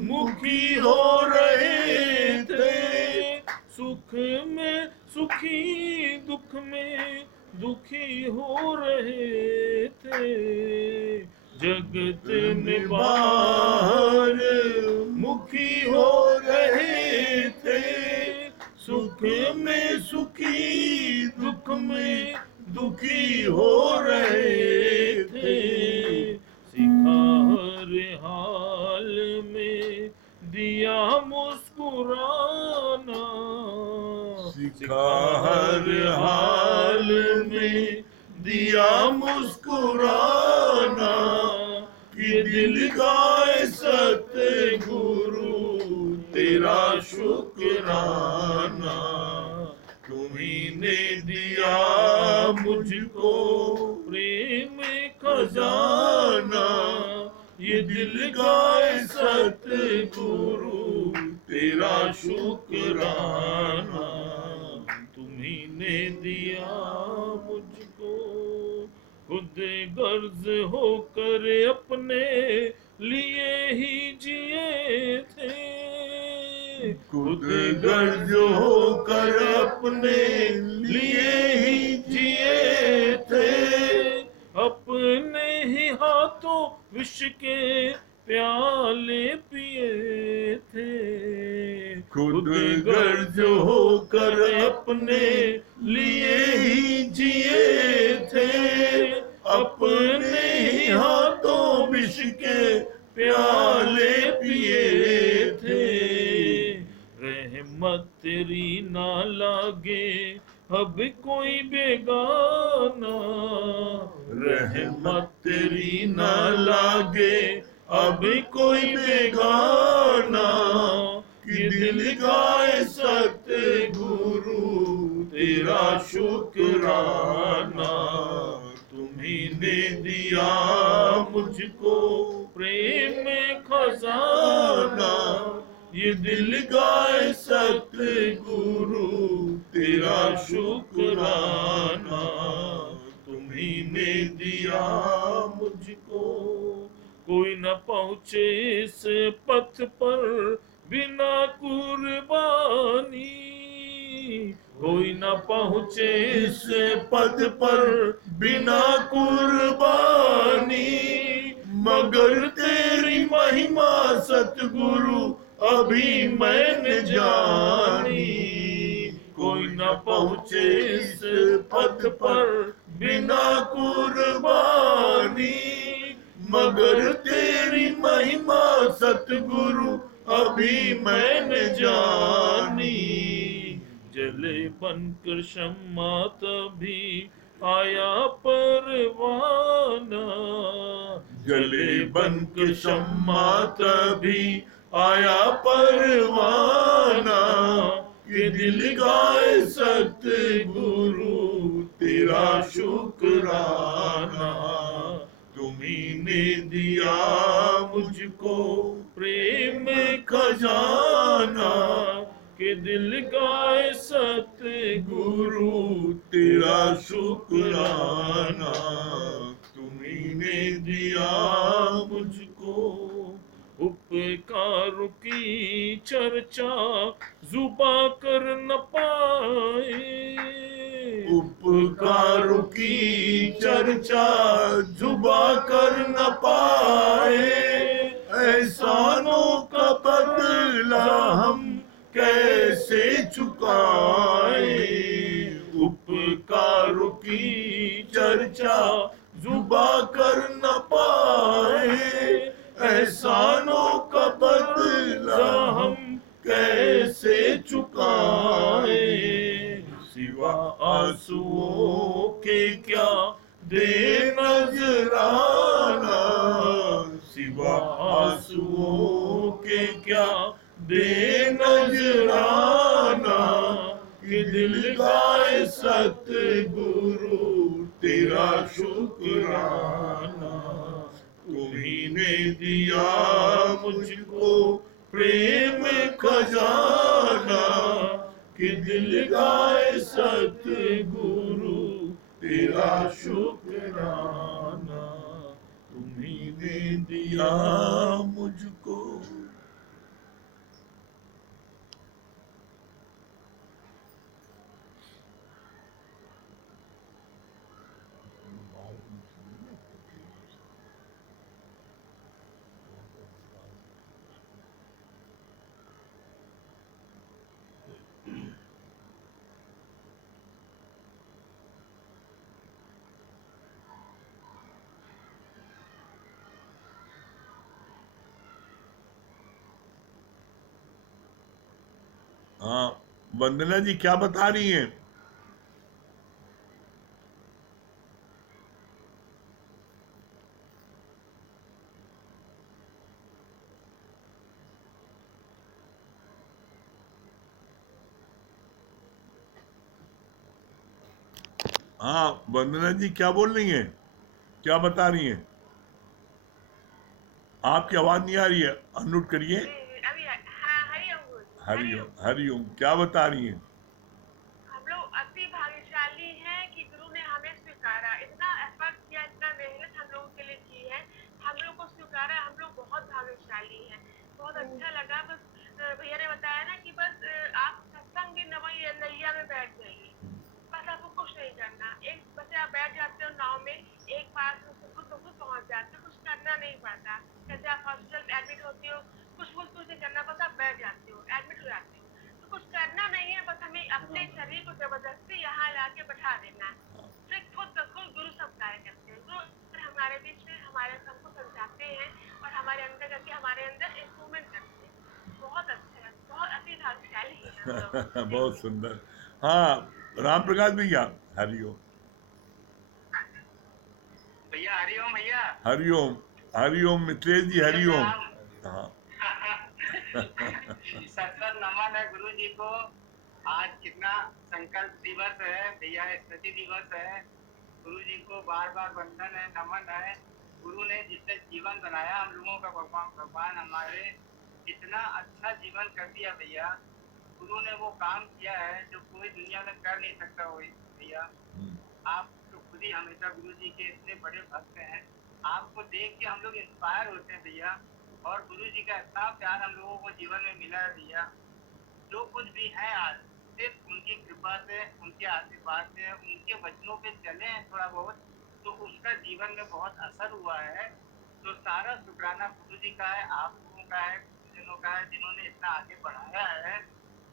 मुखी हो रहे थे, सुख में सुखी दुख में दुखी हो रहे थे, जगत में बाहर मुखी हो रहे थे, सुख में सुखी दुख में दुखी हो रहे थे। सिखा हर हाल में दिया मुस्कुराना, सिखा हर हाल में दिया मुस्कुराना, कि दिल गाए सतगुरु तेरा शुक्राना। तुम्ही ने दिया मुझको प्रेम खजाना, ये दिल गाए सतगुरु तेरा शुक्राना। तुम्ही ने दिया मुझको खुद गर्ज होकर अपने लिए ही जिए थे, खुद गर्ज होकर अपने लिए ही जिए थे, अपने ही हाथों विष के प्याले पिए थे, खुद गर्ज होकर अपने लिए ही जिए थे, अपने ही हाथों विष के प्याले पिए थे। रहमत तेरी ना लागे अब कोई बेगाना, रहमत तेरी ना लागे अब कोई बेगाना, कि दिल गाए सतगुरु तेरा शुक्राना। तुम्ही ने दिया मुझको प्रेम खजाना, ये दिल गाए सतगुरु तेरा शुक्राना। तुम्ही ने दिया मुझको। कोई न पहुँचे इस पथ पर बिना कुर्बानी, कोई न पहुँचे इस पथ पर बिना कुर्बानी, मगर तेरी महिमा सतगुरु अभी मैंने जानी। कोई न पहुँचे इस पथ पर बिना कुर्बानी, मगर तेरी महिमा सतगुरु अभी मैंने जानी। जले बनकर शम्मा तभी आया परवाना, जले बनकर शम्मा तभी आया परवाना, कि दिल गाए सतगुरु तेरा शुक्राना। तुम्ही ने दिया मुझको प्रेम खजाना, कि दिल गाए सतगुरु तेरा शुक्राना। तुम्ही ने दिया मुझको। उपकार की चर्चा जुबा कर न पाए, उपकार की चर्चा जुबा कर न पाए, एहसानों का बदला हम कैसे चुकाए। उपकार की चर्चा जुबा कर न पाए, एहसानों का बदला हम कैसे चुकाए। सिवा आंसुओं के क्या दे नजराना, सिवा आंसुओं के क्या दे नजराना, कि दिल गाए सतगुरु तेरा शुक्राना। तुम्ही ने दिया मुझको प्रेम खजाना, कि दिल गाए सतगुरु तेरा शुक्राना। तुम्ही ने दिया मुझको। हाँ, वंदना जी क्या बता रही हैं? हाँ, वंदना जी क्या बोल रही हैं? क्या बता रही हैं? आपकी आवाज नहीं आ रही है, अनम्यूट करिए। अभी हाँ, हरिओम हरिओम, हरिओम, क्या बता रही हैं? हम लोग अति भाग्यशाली हैं कि गुरु ने हमें स्वीकारा। इतना एफर्ट किया, इतना मेहनत हम लोगों के लिए की है, हम लोग को स्वीकारा। हम लोग बहुत भाग्यशाली हैं। बहुत अच्छा लगा। बस भैया ने बताया ना कि बस आप सत्संग की नैया में बैठ जाइए, बस आपको कुछ नहीं करना। एक बस आप बैठ जाते हो नाव में, एक पास में खुद तो खुद पहुंच जाते हो, कुछ करना नहीं पड़ता। जैसे आप हॉस्पिटल में एडमिट होते हो, कुछ नहीं करना, बस आप बैठ जाते हो, एडमिट हो जाते हो, तो कुछ करना नहीं है। बस हमें अपने शरीर को जबरदस्ती यहाँ लाके बैठा देना है। फिर खुद ब खुद गुरु सब कार्य करते हैं। गुरु हमारे बीच में हमारे सबको समझाते हैं और हमारे अंदर करके हमारे अंदर इंप्रूवमेंट करते हैं। बहुत अच्छा है, बहुत अति भाग्यशाली है हम लोग। बहुत सुंदर। हाँ, राम प्रकाश भैया, हरिओम। भैया हरिओम। भैया हरिओम, हरिओम मित्रेश जी, हरिओम। हाँ। सतत नमन है गुरु जी को। आज कितना संकल्प दिवस है भैया, स्मृति दिवस है। गुरु जी को बार बार वंदन है, नमन है। गुरु ने जिससे जीवन बनाया हम लोगों का, भगवान हमारे इतना अच्छा जीवन कर दिया भैया। गुरु ने वो काम किया है जो कोई दुनिया में कर नहीं सकता हो भैया। आप तो खुद ही हमेशा गुरु जी के इतने बड़े भक्त हैं, आपको देख के हम लोग इंस्पायर होते हैं भैया। और गुरु जी का इतना प्यार हम लोगों को जीवन में मिला है भैया। जो कुछ भी है आज सिर्फ उनकी कृपा से, उनके आशीर्वाद से, उनके वचनों पे चले हैं थोड़ा बहुत, तो उसका जीवन में बहुत असर हुआ है। तो सारा शुक्राना गुरु जी का है, आप लोगों का है, गुरुजनों का है, जिन्होंने इतना आगे बढ़ाया है।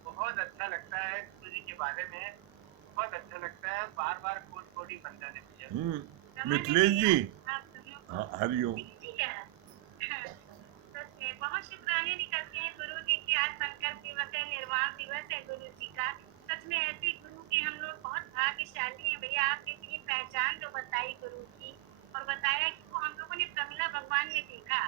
बहुत अच्छा लगता है गुरु जी के बारे में, बहुत अच्छा लगता है। बार बार कोटि कोटि बंदन है भैया। मिथिलेश जी, आप सब लोग हाँ हरिओम। मिलती है। सच में बहुत शुक्राने निकलते हैं गुरु जी की। आज संकल्प दिवस है, निर्वाण दिवस है गुरु जी का। सच में ऐसे गुरु के हम लोग बहुत भाग्यशाली हैं भैया। आपने इतनी पहचान जो बताई गुरु की, और बताया कि वो हम लोगों ने प्रमिला भगवान में देखा,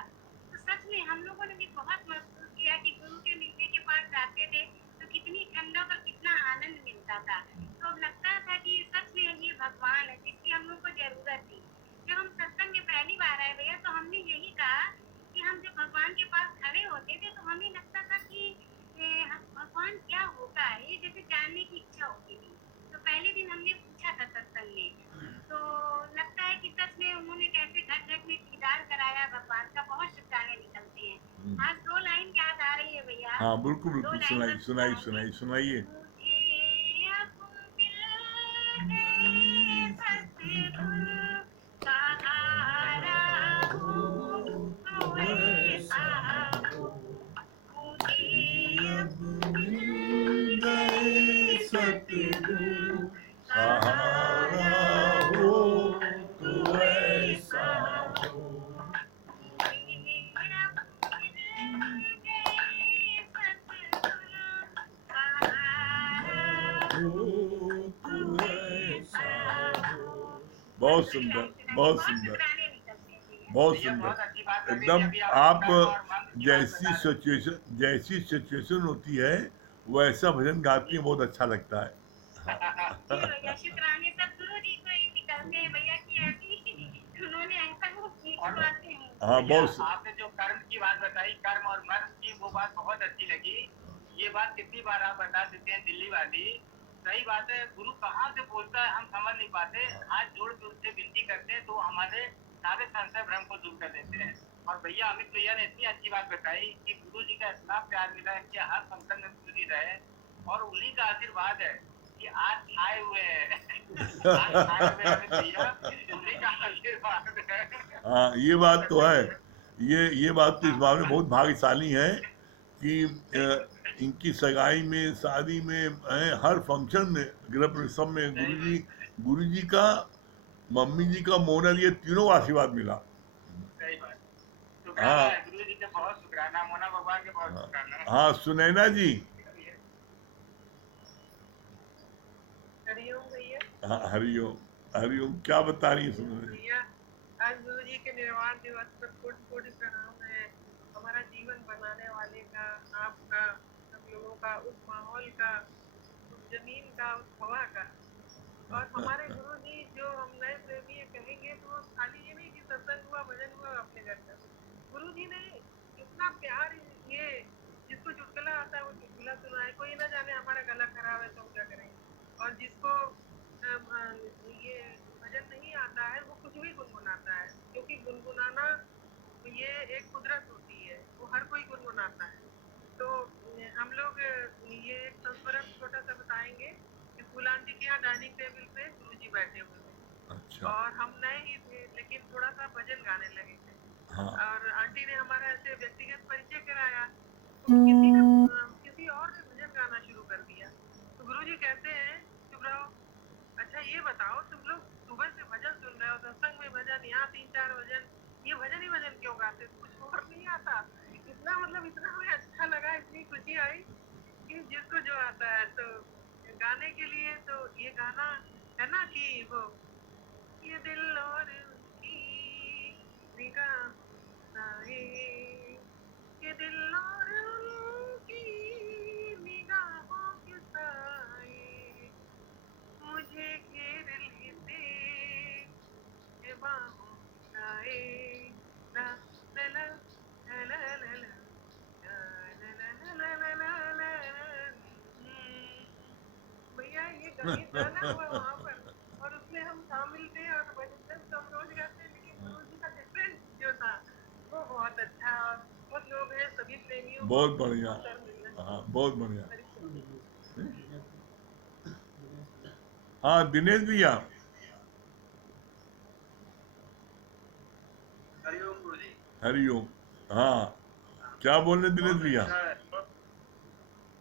तो सच में हम लोगों ने भी बहुत महसूस किया कि गुरु के मिलने के पास जाते थे तो कितनी ठंडक और कितना आनंद मिलता था। तो अब लगता था कि सच में ये भगवान है जिसकी हम लोग को जरूरत थी। जब हम सत्संग में पहली बार आए भैया, तो हमने यही कहा कि हम जब भगवान के पास खड़े होते थे तो हमें लगता था कि भगवान क्या होता है, ये जैसे जानने की इच्छा होती थी। तो पहले दिन हमने पूछा था सत्संग में, तो लगता है कि सच में उन्होंने कैसे घर घर में दीदार कराया भगवान का। बहुत शुक्राने निकलते हैं। आज 2 लाइन याद आ रही है भैया, हाँ बिल्कुल 2 बिल्कुल, लाइन सुनाइए बस सुनाइए सुनाऊंगी। सुनाइए सुनाइए। मुझे अब मिल गए सतगुरु, सहारा हो तो ऐसा हो। मुझे अब मिल गए सतगुरु, सहारा हो तो ऐसा हो। मुझे अब मिल गए सतगुरु, सहारा हो तो ऐसा हो। बहुत सुंदर, बहुत सुंदर, शुक्राने निकलते हैं भैया। बहुत भैया बहुत सुंदर। अच्छी बात कर रही थी एकदम अभी, आप कर्म और मंत्र की बात बता रहे थे। जैसी सिचुएशन होती है वैसा भजन गाती है, बहुत अच्छा लगता है। जी भैया, शुक्राने सब गुरु जी को ही निकलते हैं भैया कि ऐसी उन्होंने ऐसा वो और खींचवाते हैं। हाँ भैया बहुत आपने जो कर्म की बात बताई, कर्म और मर्म की, वो बात बहुत अच्छी लगी। ये बात कितनी बार आप बता चुके हैं, दिल्ली वाली। सही बात है, गुरु कहाँ से बोलता है हम समझ नहीं पाते। हाथ जोड़ के उससे विनती करते हैं तो हमारे सारे संशय भ्रम को दूर कर देते हैं। और भैया अमित भैया ने इतनी अच्छी बात बताई कि गुरु जी का इतना प्यार मिला है कि हर फंक्शन में गुरु जी रहे, और उन्हीं का आशीर्वाद है कि आज छाए हुए हैं। आज छाए हुए हैं अमित भैया, उन्हीं का आशीर्वाद है। हाँ ये बात तो है। ये बात तो इस बारे में बहुत भाग्यशाली है कि इनकी सगाई में, शादी में, हर फंक्शन में, गृह प्रवेश सब में गुरु जी का, मम्मी जी का, मोना जी, ये तीनों का आशीर्वाद मिला। सही बात। शुक्राना हाँ है गुरु जी के, बहुत शुक्राना, मोना भगवान के बहुत हाँ शुक्राना है। हाँ, सुनैना जी। हरिओम भैया। हाँ हरिओम, हरिओम, क्या बता रही है सुनैना? भैया आज गुरु जी के निर्वाण दिवस पर कोटि कोटि प्रणाम है। हमारा जीवन बनाने वाले का, आपका, हम लोगों का, उस माहौल का, उस जमीन का, उस हवा का। और हमारे गुरु जी जो हम नए प्रेमी कहेंगे तो वो खाली ये नहीं कि सत्संग हुआ, भजन हुआ, अपने घर का। गुरु जी ने इतना प्यार, ये जिसको चुटकुला आता है वो चुटकुला सुनाए। कोई ना जाने हमारा गला खराब है तो हम क्या करेंगे। और जिसको ये भजन नहीं आता है वो कुछ भी गुनगुनाता है, क्योंकि गुनगुनाना ये एक कुदरत होती है, वो हर कोई गुनगुनाता है। तो हम लोग ये एक संस्मरण छोटा सा बताएंगे कि फूल आंटी के यहाँ डाइनिंग टेबल पे गुरु जी बैठे हुए थे, अच्छा। और हम नए ही थे लेकिन थोड़ा सा भजन गाने लगे थे। हाँ और आंटी ने हमारा ऐसे व्यक्तिगत परिचय कराया, तो किसी और ने भजन गाना शुरू कर दिया। तो गुरु जी कहते हैं चुप रहो, अच्छा ये बताओ तुम लोग सुबह से भजन सुन रहे हो, सत्संग में भजन, यहाँ 3-4 भजन, ये भजन ही भजन क्यों गाते, कुछ और नहीं आता? इतना मतलब इतना हमें अच्छा लगा, इतनी खुशी आई कि जिसको जो आता है तो गाने के लिए। तो ये गाना है ना कि वो, ये दिल और उनकी निगाहें, ये दिल और उनकी निगाहों के साथ बाहों में आए ला ला ला ला ला ला ला भैया ये गीत गाना हुआ वहाँ पर और उसमें हम शामिल थे और भजन सब रोज गाते, लेकिन गुरु जी का डिफरेंस जो था वो बहुत अच्छा और बहुत लोग हैं सभी प्रेमियों को बहुत बढ़िया। अवसर मिलना हाँ बहुत बढ़िया। चाहिए। हाँ दिनेश भैया। हरिओम गुरु जी। हरिओम। हाँ क्या बोल रहे दिनेश भैया?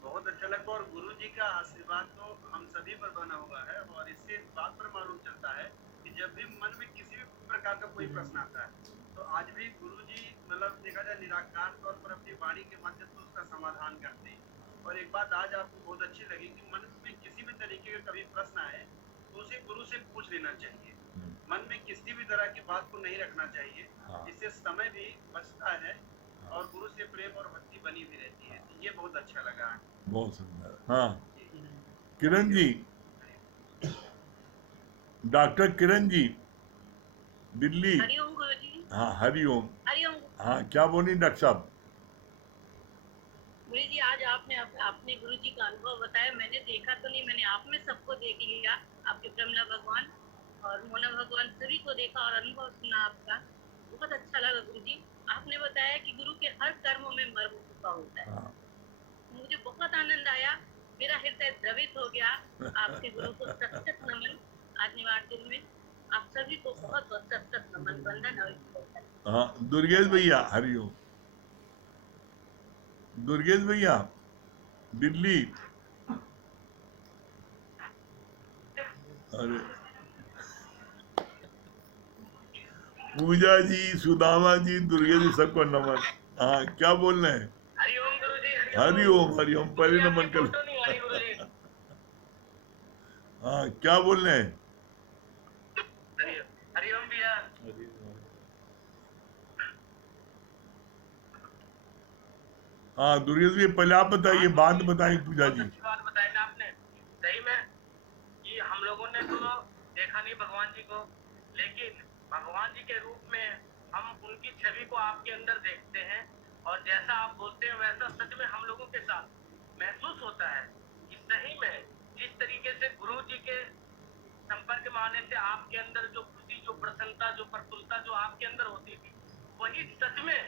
बहुत अच्छा लगा और गुरु जी का आशीर्वाद तो हम सभी पर बना हुआ है और इससे इस बात पर मालूम चलता है कि जब भी मन में किसी भी प्रकार का कोई प्रश्न आता है तो आज भी गुरु जी मतलब देखा जाए निराकार तौर पर अपनी वाणी के माध्यम से उसका समाधान करते हैं। और एक बात आज आपको बहुत अच्छी लगी कि मन में किसी भी तरीके का कभी प्रश्न आए तो उसे गुरु से पूछ लेना चाहिए। मन में किसी भी तरह की बात को नहीं रखना चाहिए, इससे समय भी बचता है और गुरु से प्रेम और भक्ति बनी भी रहती है। तो ये बहुत अच्छा लगा। बहुत सुंदर। हाँ किरण जी, डॉक्टर किरण जी दिल्ली। हरिओम गुरु जी। हाँ हरिओम। हरिओम हाँ क्या बोली डॉक्टर साहब? गुरु जी, आज आपने गुरु जी का अनुभव बताया। मैंने देखा तो नहीं, मैंने आप में सबको देख लिया, आपके प्रमला भगवान और मोना भगवान सभी को देखा और अनुभव सुना आपका। बहुत अच्छा लगा गुरु जी। आपने बताया कि गुरु के हर कर्मों में मर्म छुपा होता है। हाँ मुझे बहुत आनंद आया, मेरा हृदय द्रवित हो गया। आपके गुरु को सत सत नमन। आज निवार दिन में आप सभी को बहुत बहुत सत सत नमन, वंदन और हाँ दुर्गेश भैया हरिओम। दुर्गेश भैया दिल्ली। अरे पूजा जी, सुदामा जी, दुर्गेश जी सबको नमन। हाँ क्या बोल रहे हैं? हरिओम गुरु जी। हरिओम हरिओम पहले नमन कर। फोटो नहीं आ रही गुरु जी। हाँ क्या बोल रहे हैं? हरिओम भैया। हाँ दुर्गेश भैया पहले आप बताइए, बाद में बताइए पूजा जी। अच्छी बात बताई ना आपने, सही में कि हम लोगों ने तो देखा नहीं भगवान जी को, लेकिन भगवान जी के रूप में हम उनकी छवि को आपके अंदर देखते हैं और जैसा आप बोलते हैं वैसा सच में हम लोगों के साथ महसूस होता है कि सही में जिस तरीके से गुरु जी के संपर्क में आने से आपके अंदर जो खुशी, जो प्रसन्नता, जो प्रफुल्लता जो आपके अंदर होती थी, वही सच में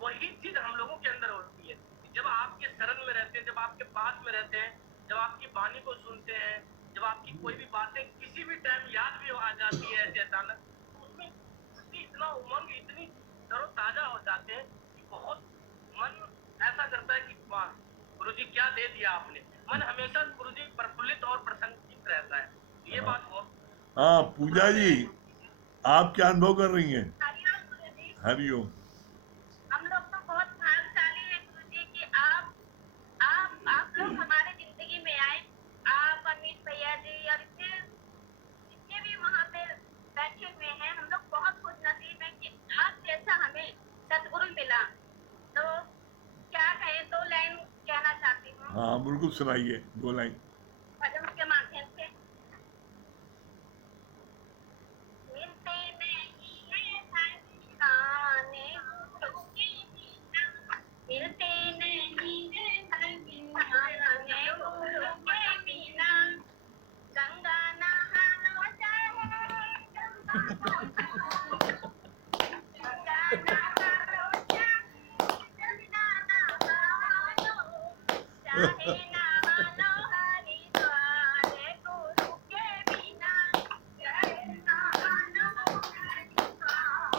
वही चीज हम लोगों के अंदर होती है। जब आपके शरण में रहते हैं, जब आपके पास में रहते हैं, जब आपकी वाणी को सुनते हैं, जब आपकी कोई भी बातें किसी भी टाइम याद भी आ जाती है ऐसे अचानक, तो उसमें इतना उमंग, इतनी तरोताजा हो जाते हैं कि बहुत मन ऐसा करता है कि वाह गुरु जी क्या दे दिया आपने। मन हमेशा गुरु जी प्रफुल्लित और प्रसन्नचित्त रहता है। ये बात हो। हाँ पूजा जी आप क्या अनुभव कर रही हैं? हरिओम गुरु जी। हरिओम। हम लोग तो बहुत भाग्यशाली हैं गुरु जी कि आप लोग हमारे जिंदगी में आए। आप अमित भैया जी और जितने भी वहाँ पे बैठे हुए हैं, हम लोग बहुत खुश नसीब हैं कि आप जैसा हमें सतगुरु मिला। तो क्या कहें, 2 लाइन कहना चाहती हूँ हाँ बिल्कुल सुनाइए 2 लाइन। भजन के माध्यम से। मिलते नहीं है ठिकाने गुरु के बिना, मिलते नहीं है ठिकाने गुरु के बिना। गंगा नहा लो चाहे गंगा नहा लो चाहे गंगा नहा लो, चाहे नहा लो हरिद्वार गुरु के बिना। चाहे नहा लो हरिद्वार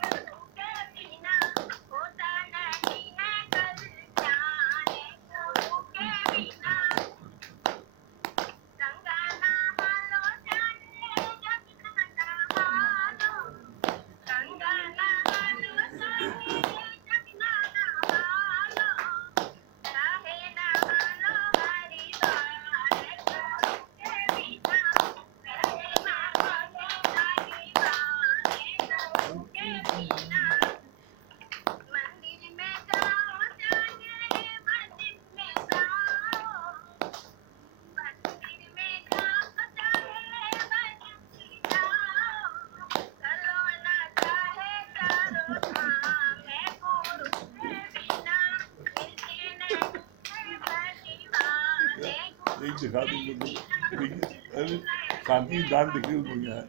गुरु के बिना, होता नहीं है कल्याण गुरु के बिना। गंगा नहा लो चाहे गंगा नहा ये दिखा दूंगा तो ठीक है। अरे शांति डांस देखिए दुनिया है।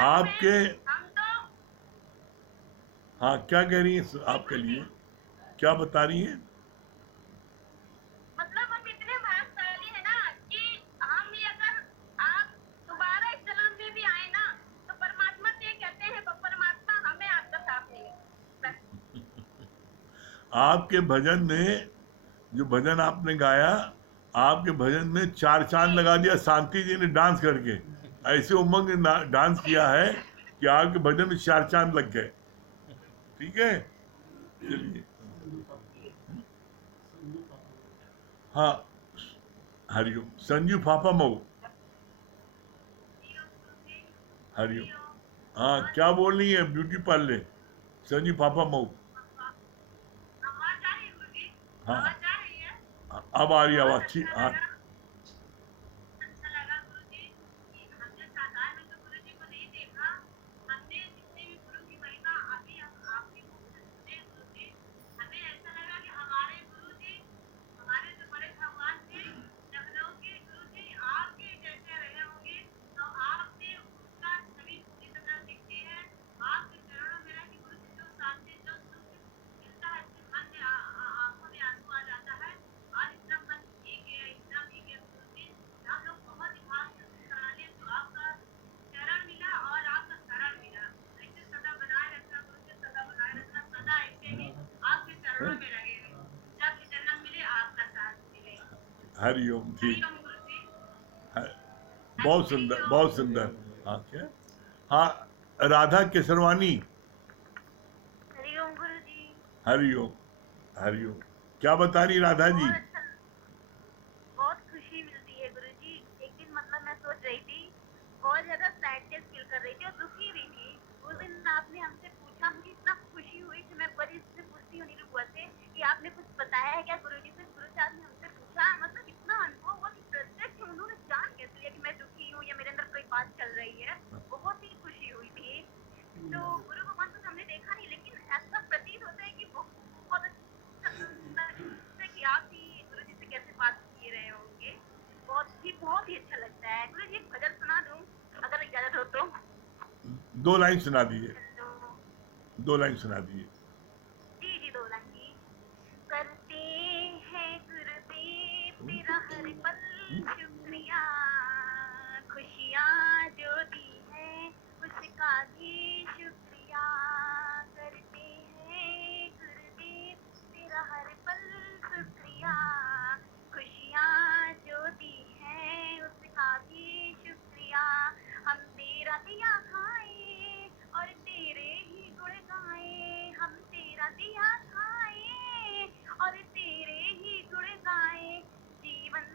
आपके हाँ क्या कह रही हैं आपके लिए, क्या बता रही हैं? मतलब हम इतने भाग्यशाली है ना कि हम ये अगर आप दोबारा इस जन्म में भी आए ना तो परमात्मा से कहते हैं परमात्मा हमें आपका साथ मिले बस। आपके भजन में, जो भजन आपने गाया, आपके भजन में 4 चांद लगा दिया शांति जी ने डांस करके। ऐसे उमंग ने डांस किया है कि आपके भजन में 4 चांद लग गए। ठीक है, चलिए। हाँ, हरिओम। संजू पापा मऊ, हरिओम। हाँ, क्या बोल रही है ब्यूटी पार्लर संजू पापा मऊ? आवाज आ रही है गुरुजी? हाँ, आवाज आ रही है? अब आ रही है आवाज। ठीक, हाँ। अच्छा लगा गुरुजी कि हमने साकार में तो गुरुजी को नहीं देखा, हमने जितने भी गुरु की महिमा अभी हम आपके मुख से सुने गुरुजी, हमें ऐसा लगा कि हमारे गुरुजी हमारे जो बड़े भगवान थे लखनऊ के गुरुजी आपके जैसे रहे होंगे, तो आपने उसका छवि पूरी तरह दिखती है। आपके चरणों में रह के गुरुजी जो शांति जो सुख मिलता है, मन में आंखों में आंसू आ जाता है और इतना मन भीग गया, इतना भीग गया गुरुजी, हम लोग बहुत ही भाग्यशाली हैं जो आपका चरण मिला और आपका शरण मिला। ऐसे सदा बनाए रखना गुरुजी, सदा बनाए रखना, सदा ऐसे ही आपके चरणों में लगे रहे, जब भी जन्म मिले आपका साथ मिले। हरिओम। ठीक, हरिओम गुरुजी। बहुत सुंदर, बहुत सुंदर। हाँ, क्या? हाँ, राधा केसरवानी, हरिओम गुरुजी। हरिओम, हरिओम। क्या बता रही राधा जी? बहुत अच्छा, बहुत खुशी मिलती है गुरुजी। एक दिन मतलब मैं सोच रही थी, बहुत ज्यादा सैडनेस फील कर रही थी और दुखी भी थी। उस दिन आपने हमसे पूछा, मुझे इतना खुशी हुई कि मैं बड़ी से पूछती हूँ नीरू से कि आपने कुछ बताया है क्या गुरुजी से। गुरु साहब ने हमसे पूछा, मतलब इतना अनुभव हुआ कि प्रत्यक्ष उन्होंने जान कैसे लिया कि मैं दुखी हूँ या मेरे अंदर कोई बात चल रही है। बहुत ही खुशी हुई थी। तो गुरु भगवान को हमने देखा नहीं, लेकिन ऐसा प्रतीत होता है कि बहुत अच्छा लगता है कि आप ही गुरु जी से कैसे बात किए रहे होंगे। बहुत ही अच्छा लगता है। गुरु जी एक भजन सुना दूं अगर इजाजत हो तो? 2 लाइन सुना दीजिए, हेलो 2 लाइन सुना दीजिए। जी जी, दो लाइन जी। करते हैं गुरुदेव तेरा हर पल शुक्रिया, खुशियाँ जो दी है उसका भी शुक्रिया। करते हैं गुरुदेव तेरा हर पल शुक्रिया, खुशियाँ जो दी है उसका भी शुक्रिया। हम तेरा दिया खाए और तेरे ही गुण गाए, हम तेरा दिया खाए और तेरे ही गुण गाए। जीवन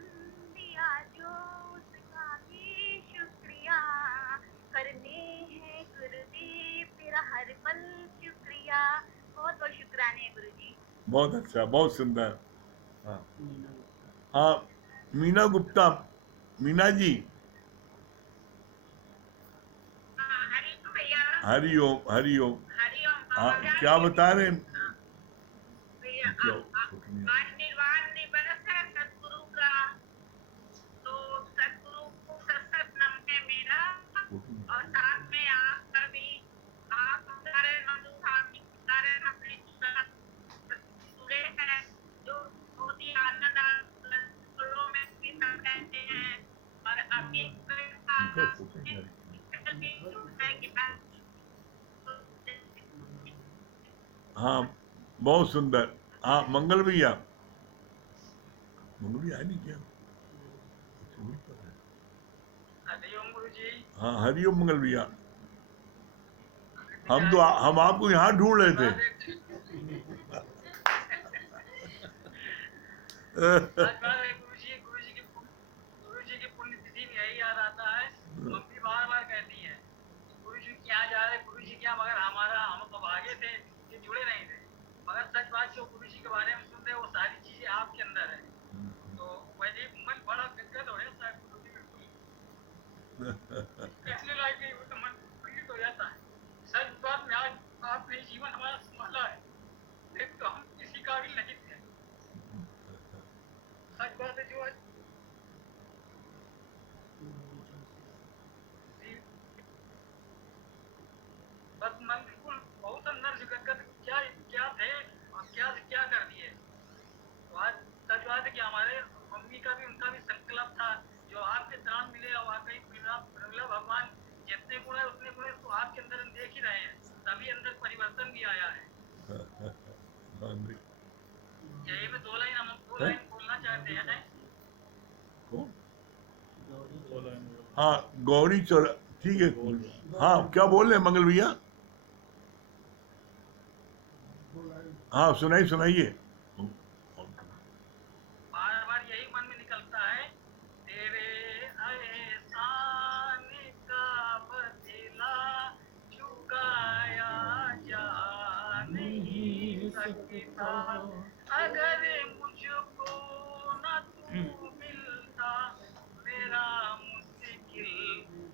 दिया जो उसका भी शुक्रिया, करते हैं गुरुदेव तेरा हर पल शुक्रिया। बहुत बहुत शुक्राने गुरुजी। बहुत अच्छा, बहुत सुंदर। हाँ, हाँ, मीना गुप्ता, मीना जी, हरि भैया। हरिओम, हरिओम। हरिओम हाँ, बाबा। क्या बता रहे हैं? भैया क्या छोटी नहीं आज निर्वाण दिवस है सतगुरु का, तो सतगुरु को सत सत नमन है मेरा, छोटी नहीं। और साथ में आपका भी, आप हाँ बहुत सुंदर। हाँ मंगल भैया है नहीं क्या? अच्छा, वही पर है। हरिओम गुरु जी। हाँ हरिओम मंगल भैया। हम आपको यहाँ ढूंढ रहे थे। गुरु जी की पुण्यतिथि में यही याद आता है। मम्मी बार बार कहती है गुरु जी क्या जा रहे, गुरु जी क्या, मगर हम तो भागे थे कि जुड़े नहीं थे। मगर सच बात जो गुरु जी के बारे में सुन रहे वो सारी चीजें आपके अंदर है, तो वही मन बड़ा गदगद हो जाता है गुरु जी। बिल्कुल कहने लायक नहीं, वो तो मन प्रफुल्लित हो जाता है। सच बात में आज आपने जीवन हमारा संभाला है, नहीं तो हम किसी काबिल नहीं थे। सच बात है जो बस मन बिल्कुल बहुत अंदर से गदगद, क्या क्या थे और क्या से क्या कर दिए। तो आज सच बात है कि हमारे मम्मी का भी उनका भी संकल्प था जो आपके दान मिले, और वाकई बिरला भगवान जितने गुण है उतने गुण तो आपके अंदर हम देख ही रहे हैं, तभी अंदर परिवर्तन भी आया है। यही में दो लाइन बोलना चाहते हैं। कौन? बोला है। हाँ गौरी चौर ठीक है। हाँ क्या बोल रहे हैं मंगल भैया? हाँ सुनाइए। बार बार यही मन में निकलता है, तेरे एहसान का बदला चुकाया जा नहीं सकता, अगर मुझको न तू मिलता मेरा मुश्किल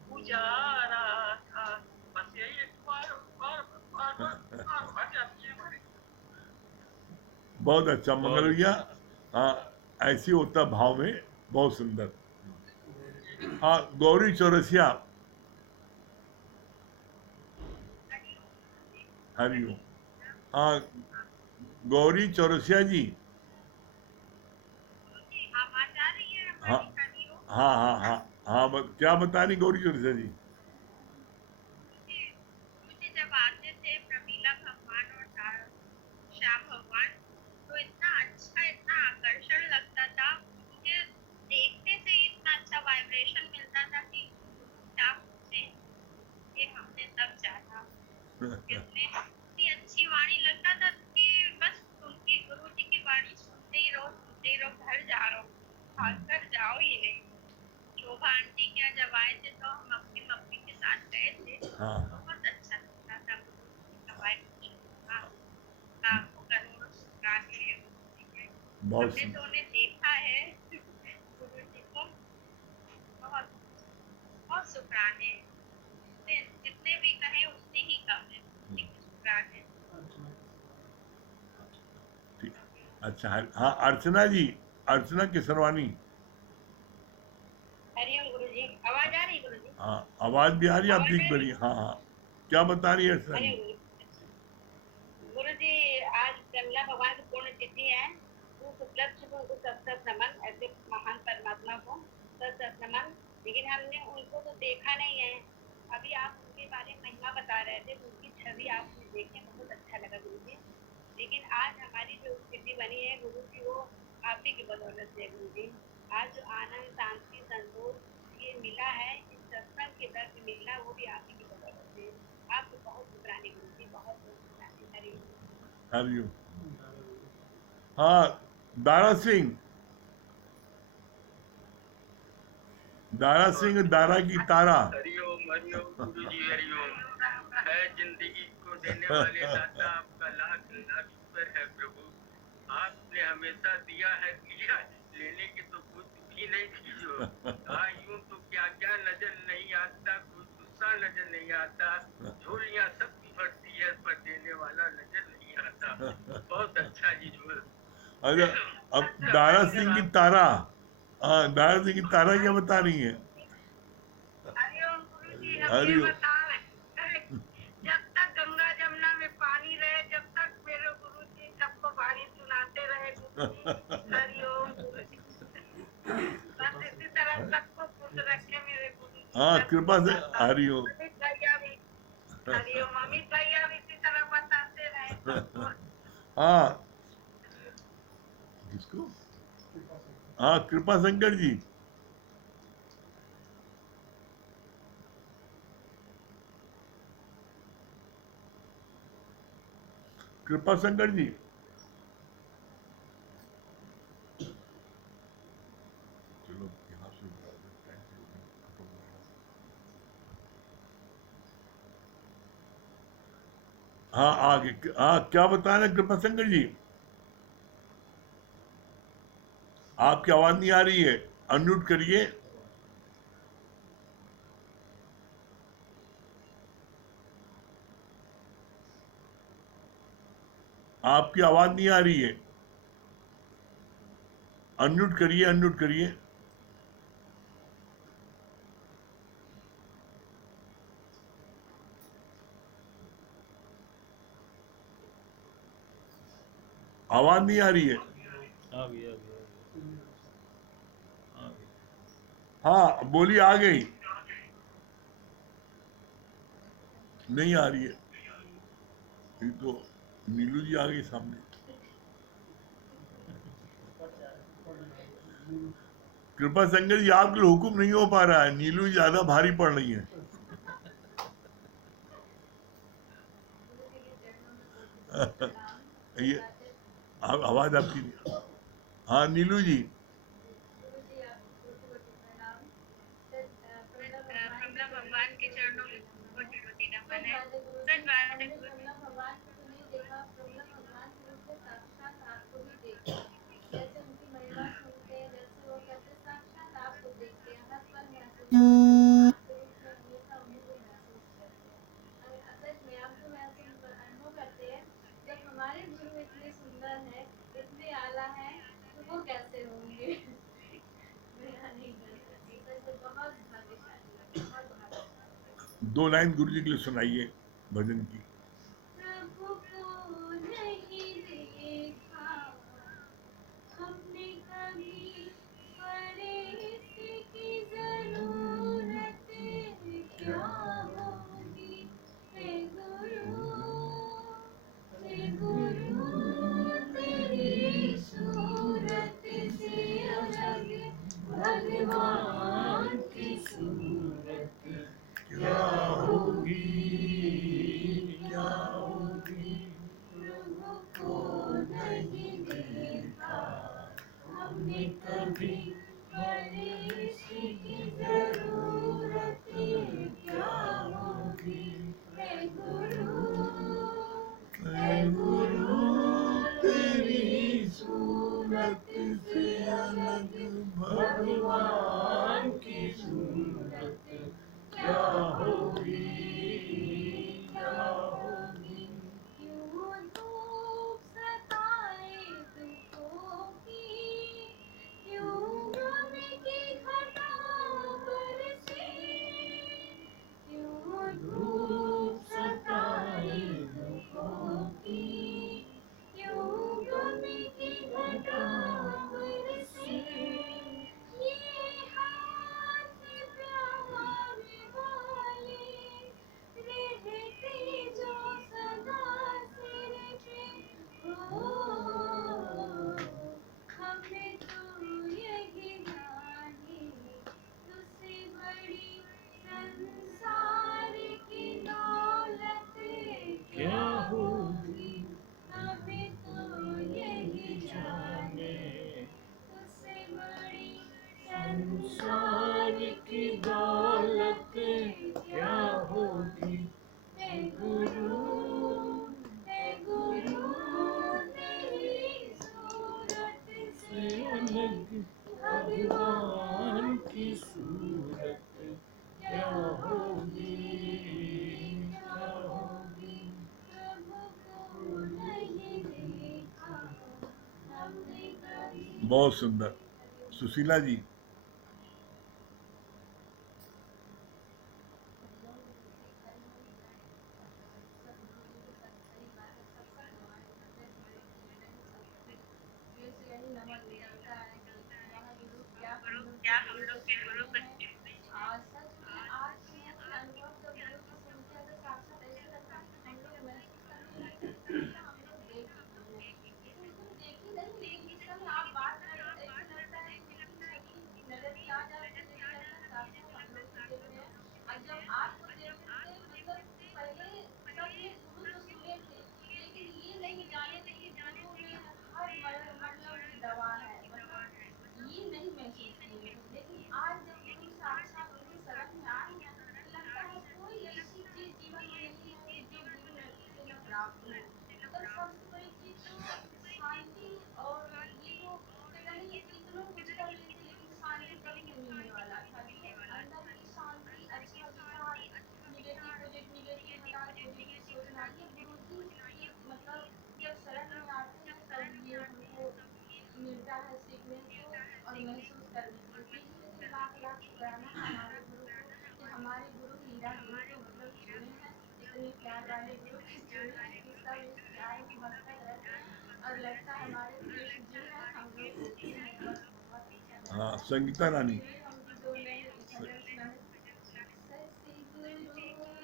गुजारा था। बस यही एक बार बार बार बार बार भर जाती है हमारी। बहुत अच्छा मंगल भैया। हाँ ऐसी होता भाव में, बहुत सुंदर। हाँ गौरी चौरसिया हरिओम। हाँ गौरी चौरसिया जी। आवाज आ रही है हाँ हमारी? हरिओम। हाँ हाँ हाँ हाँ क्या बता रही गौरी चौरसिया जी? मुझे जब आते थे प्रमीला भगवान और श्याम भगवान, तो इतना अच्छा, इतना आकर्षण लगता था। मुझे देखने से ही इतना अच्छा वाइब्रेशन मिलता था कि क्या पूछे, ये हमने तब जाना। इतनी अच्छी वाणी लगता था कि बस उनकी गुरु जी की वाणी सुनते ही रहो, घर जा रहो, भाग जाओ ही नहीं। शोभा आंटी के यहाँ जब आए थे तो हम अपनी मम्मी के साथ गए थे। हाँ बहुत अच्छा लगता था गुरु जी का वाइब्रेशन। लाखों करोड़ों शुक्राने हैं गुरु जी के। बहुत हमने तो सुंदर। उन्हें देखा है गुरु जी को। बहुत बहुत शुक्राने हैं। जितने भी कहें उतने ही कम है गुरु जी के शुक्राने। ठीक। अच्छा हाँ अर्चना जी, अर्चना किसरवानी। हरिओम गुरु जी, आवाज आ रही गुरु जी? हाँ आवाज भी आ रही है, आप आवाज दिख आ रही? बड़ी। हाँ हाँ क्या बता रही है अर्चना जी? हरिओम गुरु जी, आज कमला भगवान की पूर्ण तिथि है। उस उपलक्ष्य को उनको सत नमन, ऐसे महान परमात्मा को सत नमन। लेकिन हमने उनको तो देखा नहीं है। अभी आप उनके बारे में महिमा बता रहे थे, उनकी छवि आपने देखे, बहुत अच्छा लगा गुरु जी। लेकिन आज हमारी जो स्थिति बनी है गुरु जी, वो आप ही की बदौलत से गुरु जी। आज जो आनंद, शांति, संतोष ये मिला है, इस सत्संग के दर्द मिला, वो भी आप ही की बदौलत से। आपको बहुत शुक्राने गुरु जी, बहुत बहुत शुक्राने। हरिओम। हरिओम। हाँ दारा सिंह, दारा की तारा। हरिओम हरिओम गुरु जी हरिओम। है जिंदगी को देने वाले दाता, आपका लाख लाख शुक्र है प्रभु। आपने हमेशा दिया है, लिया लेने की तो कोई दुखी नहीं थी जो। यूं तो क्या क्या नजर नहीं आता, कोई गुस्सा नजर नहीं आता, झोलियां सबकी भरती है पर देने वाला नजर नहीं आता। बहुत अच्छा जी झोल। अच्छा अब दारा सिंह की तारा। हाँ दारा सिंह की तारा क्या बता रही है? हरिओम गुरु जी, हम ये हरिओम। बता रहे, जब तक गंगा जमुना में पानी रहे, जब तक मेरे गुरु जी सबको वाणी सुनाते रहे गुरु जी। हरिओम गुरु जी, बस इसी तरह सबको खुश रखे मेरे गुरु जी। हाँ कृपा से। हरिओम। अमित भैया भी, हरिओम अमित भैया भी इसी तरह बताते रहे सबको। हाँ, किसको? हाँ, कृपा शंकर जी। कृपा शंकर जी, चलो यहाँ से टाइम से खत्म हो गया। हाँ, आगे। हाँ, क्या बताना कृपा शंकर जी? आपकी आवाज नहीं आ रही है, अनम्यूट करिए। आपकी आवाज नहीं आ रही है, अनम्यूट करिए, अनम्यूट करिए। आवाज नहीं आ रही है। आ गया, आ गया, आ गया। हाँ, बोलिए, आ गई। नहीं आ रही है, ये तो नीलू जी आ गई सामने। कृपा शंकर जी, आपके लिए हुक्म नहीं हो पा रहा है, नीलू जी ज्यादा भारी पड़ रही है। ये आवाज आपकी नहीं। हाँ, नीलू जी। प्रमिला भगवान के चरणों में कोटि कोटि नमन है। सच बात है गुरु। भगवान को तो नहीं देखा, प्रमिला भगवान के रूप में साक्षात आपको ही देखा। जैसे उनकी महिमा सुनते हैं, जैसे वो कहते साक्षात आपको देखते हैं, हर पल महसूस करते हैं, आपके रूप में हमेशा उन्हीं को महसूस करते हैं। सच में आप तो महसूस अनुभव करते हैं, जब हमारे गुरु इतने सुंदर है, इतने आला है, तो वो कैसे होंगे? बयान नहीं कर सकती। सच में बहुत भाग्यशाली है, बहुत भाग्यशाली। 2 लाइन गुरु जी के लिए सुनाइए भजन की। प्रभु को नहीं देखा हमने कभी, फरिश्त की जरूरत क्या होगी? हे गुरु तेरी सूरत से अलग भगवान की सूरत क्या होगी, क्या होगी? प्रभु को नहीं देखा हमने कभी, फरिश्त की जरूरत क्या होगी? हे गुरु तेरी सूरत से अलग भगवान की सूरत क्या होगी? क्या होगी? क्यों धूप सताए दुखों की, क्यों गम की घटा बरसे, क्यों धूप सताए दुखों की, क्यों गम की घटा बरसे, ये हाथ प्यारे वाले रहते जो सदा सिर पे, हो हमें तो यही जाने तुझसे बड़ी संसार की दौलत क्या होगी? हमें तो यही जाने तुझसे बड़ी संसार की दौलत क्या होगी? हे गुरु तेरी सूरत से अलग भगवान की सूरत क्या होगी? क्या होगी? प्रभु को नहीं देखा हमने कभी। बहुत सुंदर। सुशीला जी। गुरु क्या हम लोग के गुरु बनते हैं। सच में आज तो मैंने अनुभव जब गुरु को सुनते हैं तो साक्षात ऐसे लगता है कि हम लोग महसूस करने लगे कि हम लोग देख चुके हैं। है सीखने को और महसूस करने को। इसीलिए लाख लाख शुक्राना हमारे गुरु को कि हमारे गुरु हीरा गुरु को मतलब चुने हैं, इतने प्यार वाले गुरु को चुने हैं कि सब इस प्यार में मस्तक रहते हैं। और लगता है हमारे कृष्ण जी हैं, हम लोग होते हैं, बस बहुत अच्छा लगता हाँ है। संगीता रानी इसीलिए हम दो नए भजन सुनाए। सतगुरु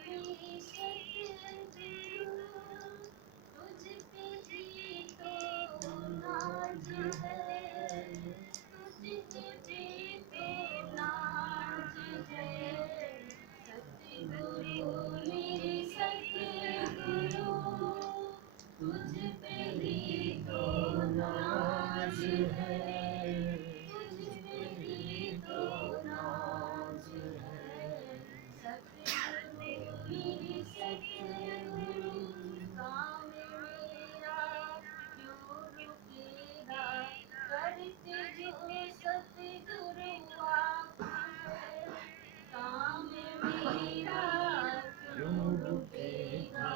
मेरे सतगुरु, तुझ पे ही तो नाज है, तुझ पे तो नाज है। सतगुरु मेरे सतगुरु, तुझ पे ही तो नाज है, तुझ पे ही तो नाज है। सतगुरु मेरे सतगुरु, काम मेरा क्यों रुकेगा, करते जो सतगुरु आप है। काम मेरा क्यों रुकेगा,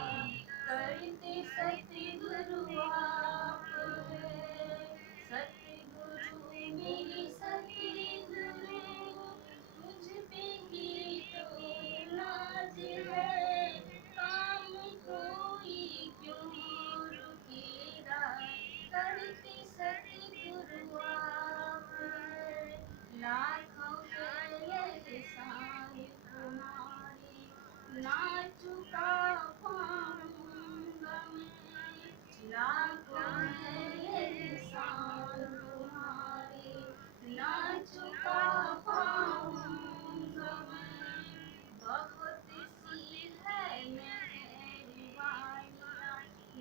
करते सतगुरु आप है। सतगुरु मेरे सतगुरु, तुझ पे ही तो नाज है, काम कोई क्यों रुकेगा, करते सतगुरु आप है। लाखों के एहसान तुम्हारे ना चुका पाऊंगा मैं, लाखों के एहसान तुम्हारे ना चुका पाऊंगा मैं। बहुत सी है मेहरबानियाँ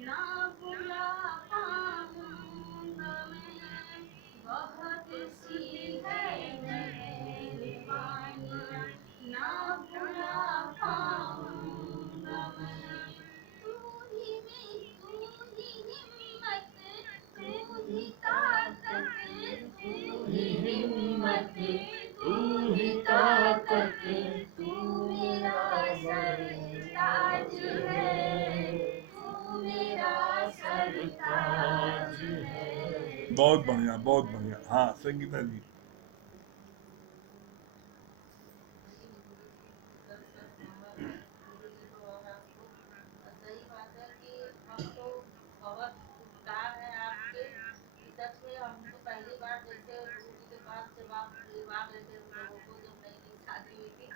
ना भुला पाऊंगा मैं, बहुत सी है मेहरबानियाँ ना भुला पाऊंगा मैं। तू ही हिम्मत, तू ही ताकत, तू ही हिम्मत, तू ही ताकत, तू मेरा सरताज है, तू मेरा सरताज है। बहुत बढ़िया बहुत बढ़िया। हाँ संगीता जी सही बात है कि हम तो बहुत उपकार है आपके, कि सच में हम तो पहली बार जैसे गुरु जी के पास जब आप लिवा गए थे, हम लोगों को जब नई नई शादी हुई थी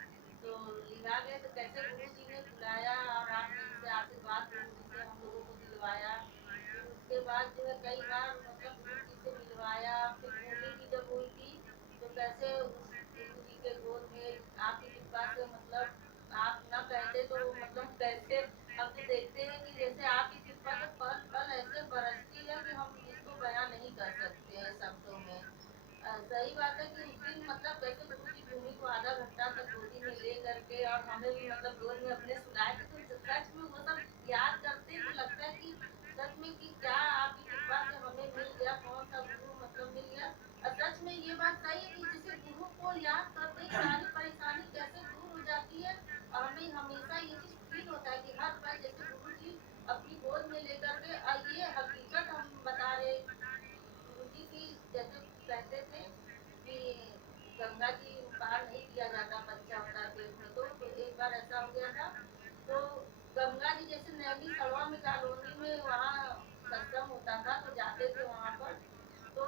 तो लिवा गए, तो कैसे गुरु जी ने बुलाया और आपने जैसे आशीर्वाद गुरु जी से हम लोगों को दिलवाया। फिर उसके बाद जो है कई बार मतलब गुरु जी से मिलवाया। फिर मुरली भी जब हुई थी तो कैसे उस गुरु जी के गोद में आपकी कृपा से मतलब आप न कहते तो मतलब कैसे हम तो देखते हैं कि जैसे आपकी कृपा तो पल पल ऐसे बरसती है कि हम इसको बयां नहीं कर सकते हैं शब्दों में। सही बात है कि उस दिन मतलब कैसे गुरु जी भूमि को आधा घंटा तक गोदी में ले करके और हमें भी मतलब गोद में अपने सुलाए थे, तो सच में वो सब याद करते हैं तो लगता है कि सच में कि क्या आपकी कृपा से हमें मिल गया, कौन सा गुरु मतलब मिल गया। और सच में ये बात सही है कि जैसे गुरु को याद करते ही सारी परेशानी कैसे दूर हो जाती है। और हमें हमेशा ये चीज फील होता है कि हर पल जैसे गुरु जी अपनी गोद में लेकर के, और ये हकीकत हम बता रहे गुरु जी की, जैसे कहते थे कि गंगा जी पार नहीं किया जाता बच्चा होता है पेट में, तो एक बार ऐसा हो गया था। तो गंगा जी जैसे नैनी सड़वा में कॉलोनी में वहाँ सत्संग होता था तो जाते थे वहाँ पर, तो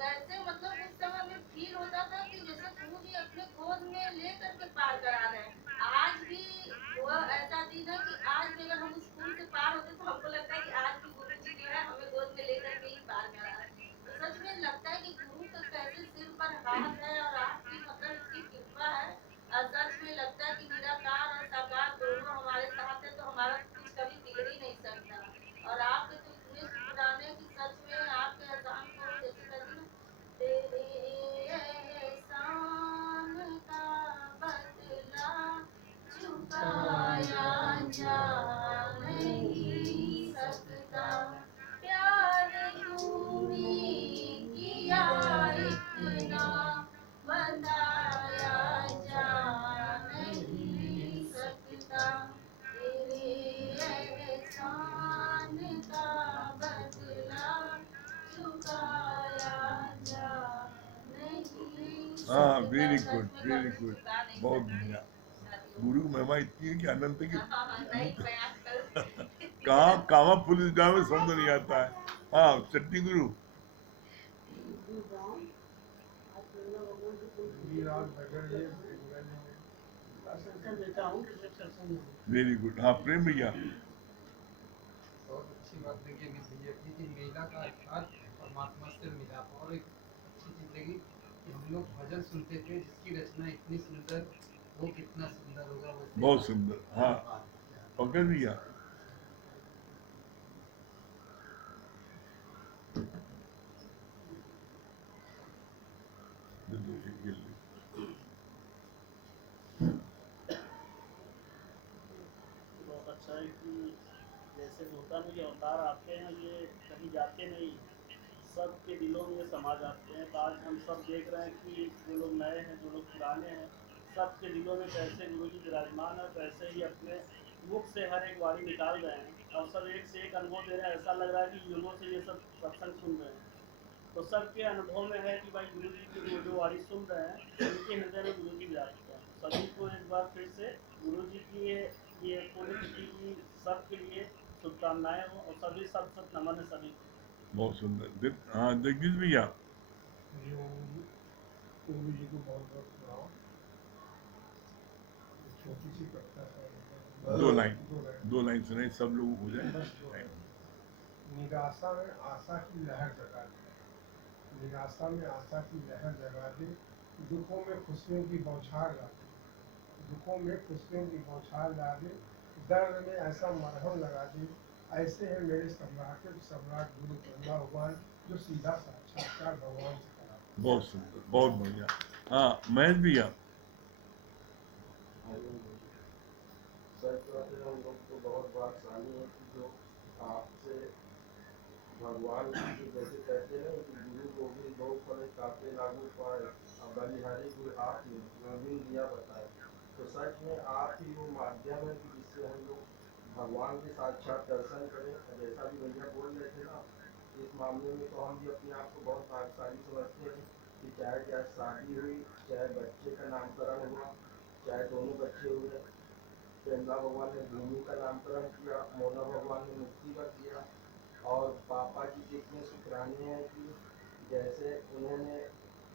कैसे मतलब उस समय में फील होता था कि जैसे गुरु जी अपने गोद में ले करके पार करा रहे हैं। आज भी वो ऐसा दिन है कि आज भी अगर हम उस पुल से पार होते तो हमको लगता है कि आज भी गुरु जी जो है हमें गोद में लेकर के ही पार करा रहे हैं। तो सच में लगता है कि गुरु का कैसे सिर पर हाथ है और आपकी मतलब इतनी कृपा है। और सच में लगता है कि निराकार और साकार दोनों हमारे साथ है तो हमारा कुछ कभी बिगड़ ही नहीं सकता। और आपके तो इतने शुक्राने कि हाँ लेकिन वेरी सच गुड में वेरी कभी गुड, चुका नहीं बहुत सकते बढ़िया। शादियों गुरु की महिमा इतनी है कि अनंत की नहीं बयान कर कहाँ कहाँ पुलिस गाँव में समझ नहीं आता है। हाँ चट्टी गुरु। Very good. हाँ प्रेम भैया। बहुत अच्छी बात लगी अमित भैया की कि मेला का अर्थात परमात्मा से मिलाप। और एक अच्छी चीज लगी कि हम लोग भजन सुनते थे जिसकी रचना इतनी सुंदर, वो कितना सुंदर होगा वैसे। बहुत सुंदर। हाँ पंकज भैया। ये ले। बहुत अच्छा है कि जैसे होता नहीं कि अवतार आते हैं, ये कहीं जाते नहीं, सबके दिलों में ये समा जाते हैं। तो आज हम सब देख रहे हैं कि जो लोग नए हैं, जो लोग पुराने हैं, सबके दिलों में कैसे गुरु जी विराजमान है, कैसे ही अपने मुख से हर एक वाणी निकाल रहे हैं और सब एक से एक अनुभव दे रहे हैं। ऐसा लग रहा है कि युगों से ये सब सत्संग सुन रहे हैं। तो सबके अनुभव में है कि भाई गुरु जी की जो वाणी सुन रहे हैं, उनके हृदय में गुरु जी विराजते हैं। तो सभी को एक बार फिर से गुरु जी की ये पुण्यतिथि की सबके लिए शुभकामनाएं हो और सभी सत सत नमन है सभी को। बहुत सुंदर। हाँ जगदीश भैया। गुरु जी को बहुत बहुत प्रणाम। छोटी सी कविता है, दो लाइन सुनाई, सब लोग हो बस दो जाए। लाइन। निराशा में आशा की लहर जगा दे, निराशा में आशा की लहर जगा दे, दुखों में खुशियों की बौछार ला दे, दुखों में खुशियों की बौछार ला दे, दर्द में ऐसा मरहम लगा दे। ऐसे है मेरे सम्राट सम्राट गुरु ब्रह्मा भगवान, जो सीधा साक्षात्कार भगवान से करा। बहुत सुंदर, बहुत बढ़िया। हाँ महेश भैया। सच बात है, हम लोग तो बहुत भाग्यशाली हैं कि जो आपसे भगवान की जैसे कहते हैं कि गुरु गोविंद दो पड़े कापे लागू पाए, अब बलिहारी गुरु आप ही गोविंद दिया बताए। तो सच में आप ही वो माध्यम है कि जिससे हम लोग भगवान के साक्षात दर्शन करें। जैसा भी भैया बोल रहे थे ना, इस मामले में तो हम भी अपने आप को बहुत भाग्यशाली समझते हैं कि चाहे शादी हुई, चाहे बच्चे का नामकरण हुआ, चाहे दोनों बच्चे हुए, प्रेमला भगवान ने भूमि का नामकरण किया, मोना भगवान ने मुक्ति का किया। और पापा जी कितने शुक्राने हैं कि जैसे उन्होंने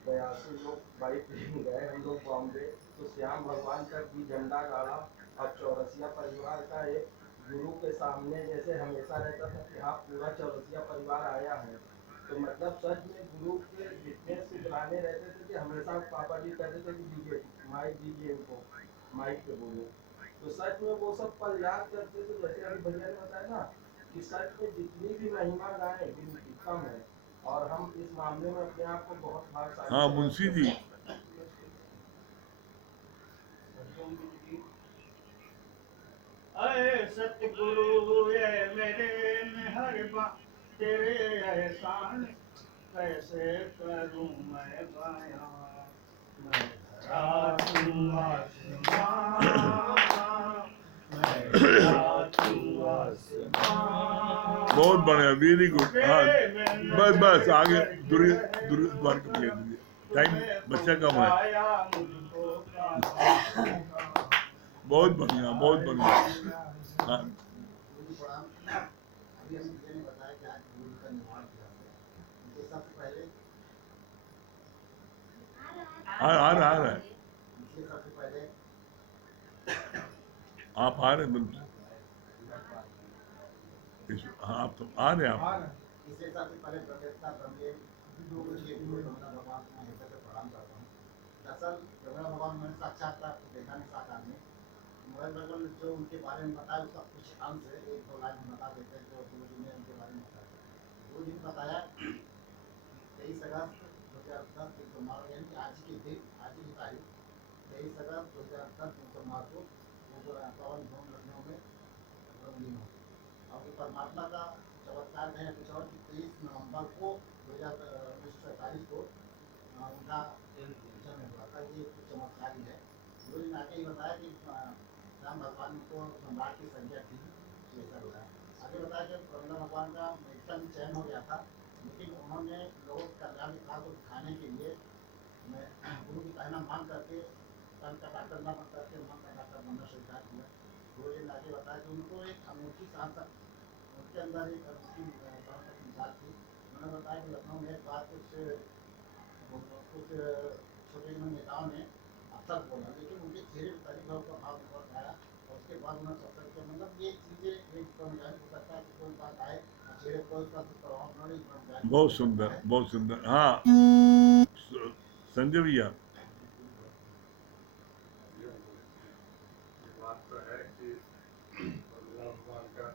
82 लोग बाइक गए हम लोग बॉम्बे, तो श्याम भगवान तक भी झंडा गाड़ा। और चौरसिया परिवार का एक गुरु के सामने जैसे हमेशा रहता था कि हाँ पूरा चौरसिया परिवार आया है। तो मतलब सच में गुरु के जितने शुक्राने रहते थे कि हमेशा पापा जी कहते थे कि दीजिए माइक, दीजिए इनको माइक पे बोलो। तो सच में वो सब पल याद करते थे। जैसे अभी भैया ने बताया ना कि सच में जितनी भी महिमा गाएं गिनती कम है, और हम इस मामले में अपने आप को बहुत भाग्यशाली हाँ मुंशी जी। अरे सतगुरु ये मेरे मेहरबान, तेरे एहसान कैसे करूं मैं बयां। मैं धरा तू आसमां, मैं धरा तू आसमां। बहुत बढ़िया, वेरी गुड। हाँ बस बस आगे द्वार का भेज दीजिए, टाइम बच्चा कम है। बहुत बढ़िया, बहुत बढ़िया। हाँ अभी हम ने बताया कि आज गुरु का निर्माण किया है, उनके सबसे पहले आ रहा है। इसलिए सबसे पहले आप आ रहे हैं? हाँ आप तो आ रहे हैं आप। इसलिए सबसे पहले प्रतिष्ठा समझे मुझे गुरु ब्रह्मा भगवान को मैं हृदय से प्रणाम करता हूँ। दरअसल ब्रह्मा भगवान मैंने साक्षात्कार तो देखा नहीं साकार में, मगर भगवान जो उनके बारे में बताया उसका कुछ अंश है, एक दो लाइन बता देते हैं जो गुरु जी ने उनके बारे में बताया। गुरु जी ने बताया 23 अगस्त 2010 दिन सोमवार, यानी कि आज की दिन, आज की तारीख 23 अगस्त 2010 दिन सोमवार को वो पवन भवन लखनऊ में रंगीन हो गई। और परमात्मा का चमत्कार है कुछ और कि 23 नवंबर को 1947 को उनका जन्म हुआ था। ये कुछ चमत्कार ही है। गुरु जी ने आगे ही बताया कि राम भगवान को सम्राट की संज्ञा थी, ऐसा बताया। आगे बताया कि ब्रह्मा भगवान का मेडिकल चयन हो गया था, लेकिन उन्होंने लोगों के कल्याण की बात को दिखाने के लिए गुरु की कहना मान करके तन का डॉक्टर न बन करके मन का डॉक्टर बनना स्वीकार किया। गुरु जी ने आगे बताया कि उनको एक अनूठी साहस उनके अंदर एक अनूठी मिसाल थी। उन्होंने बताया कि लखनऊ में एक बार कुछ छोटे नेताओं ने अक्सर बोला, लेकिन उनके चेहरे पर तरीका का भाव निकल पाया और उसके बाद उन्होंने सत्संग किया। मतलब ये चीज़ें एक कर्मचारी हो सकता है कि कोई बात आए चेहरे पर उसका प्रभाव न नहीं कर्मचारी। बहुत सुंदर, बहुत सुंदर। हाँ संजय भैया। ये बात तो है कि भगवान का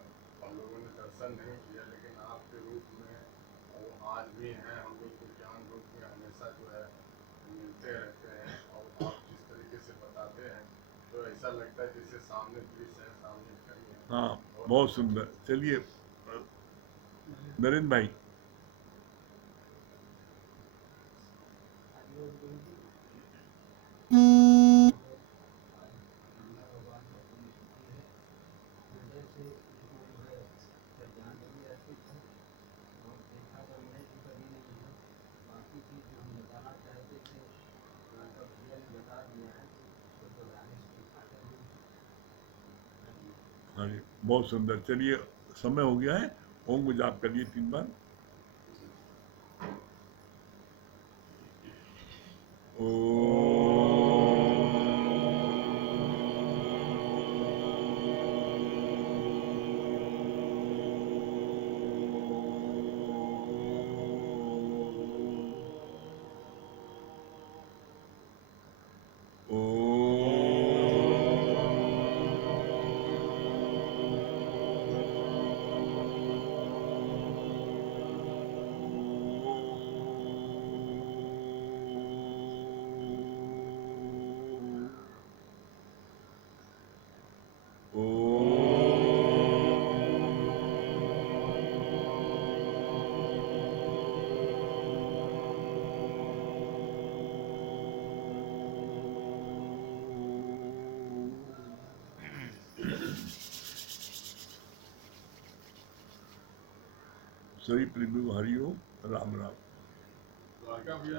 हम लोगों ने दर्शन नहीं किया, लेकिन आपके रूप में वो आज भी हैं, हम लोग को ज्ञान रूप में हमेशा जो है मिलते रहते हैं। और आप जिस तरीके से बताते हैं तो ऐसा लगता है जैसे सामने दृश्य है, सामने खड़ी है। हाँ बहुत सुंदर। चलिए नरेंद्र भाई। हाँ जी बहुत सुंदर। चलिए समय हो गया है, ओम को जाप करिए 3 बार। सभी प्रेमियों को हरि ओम, राम राम। द्वारका भैया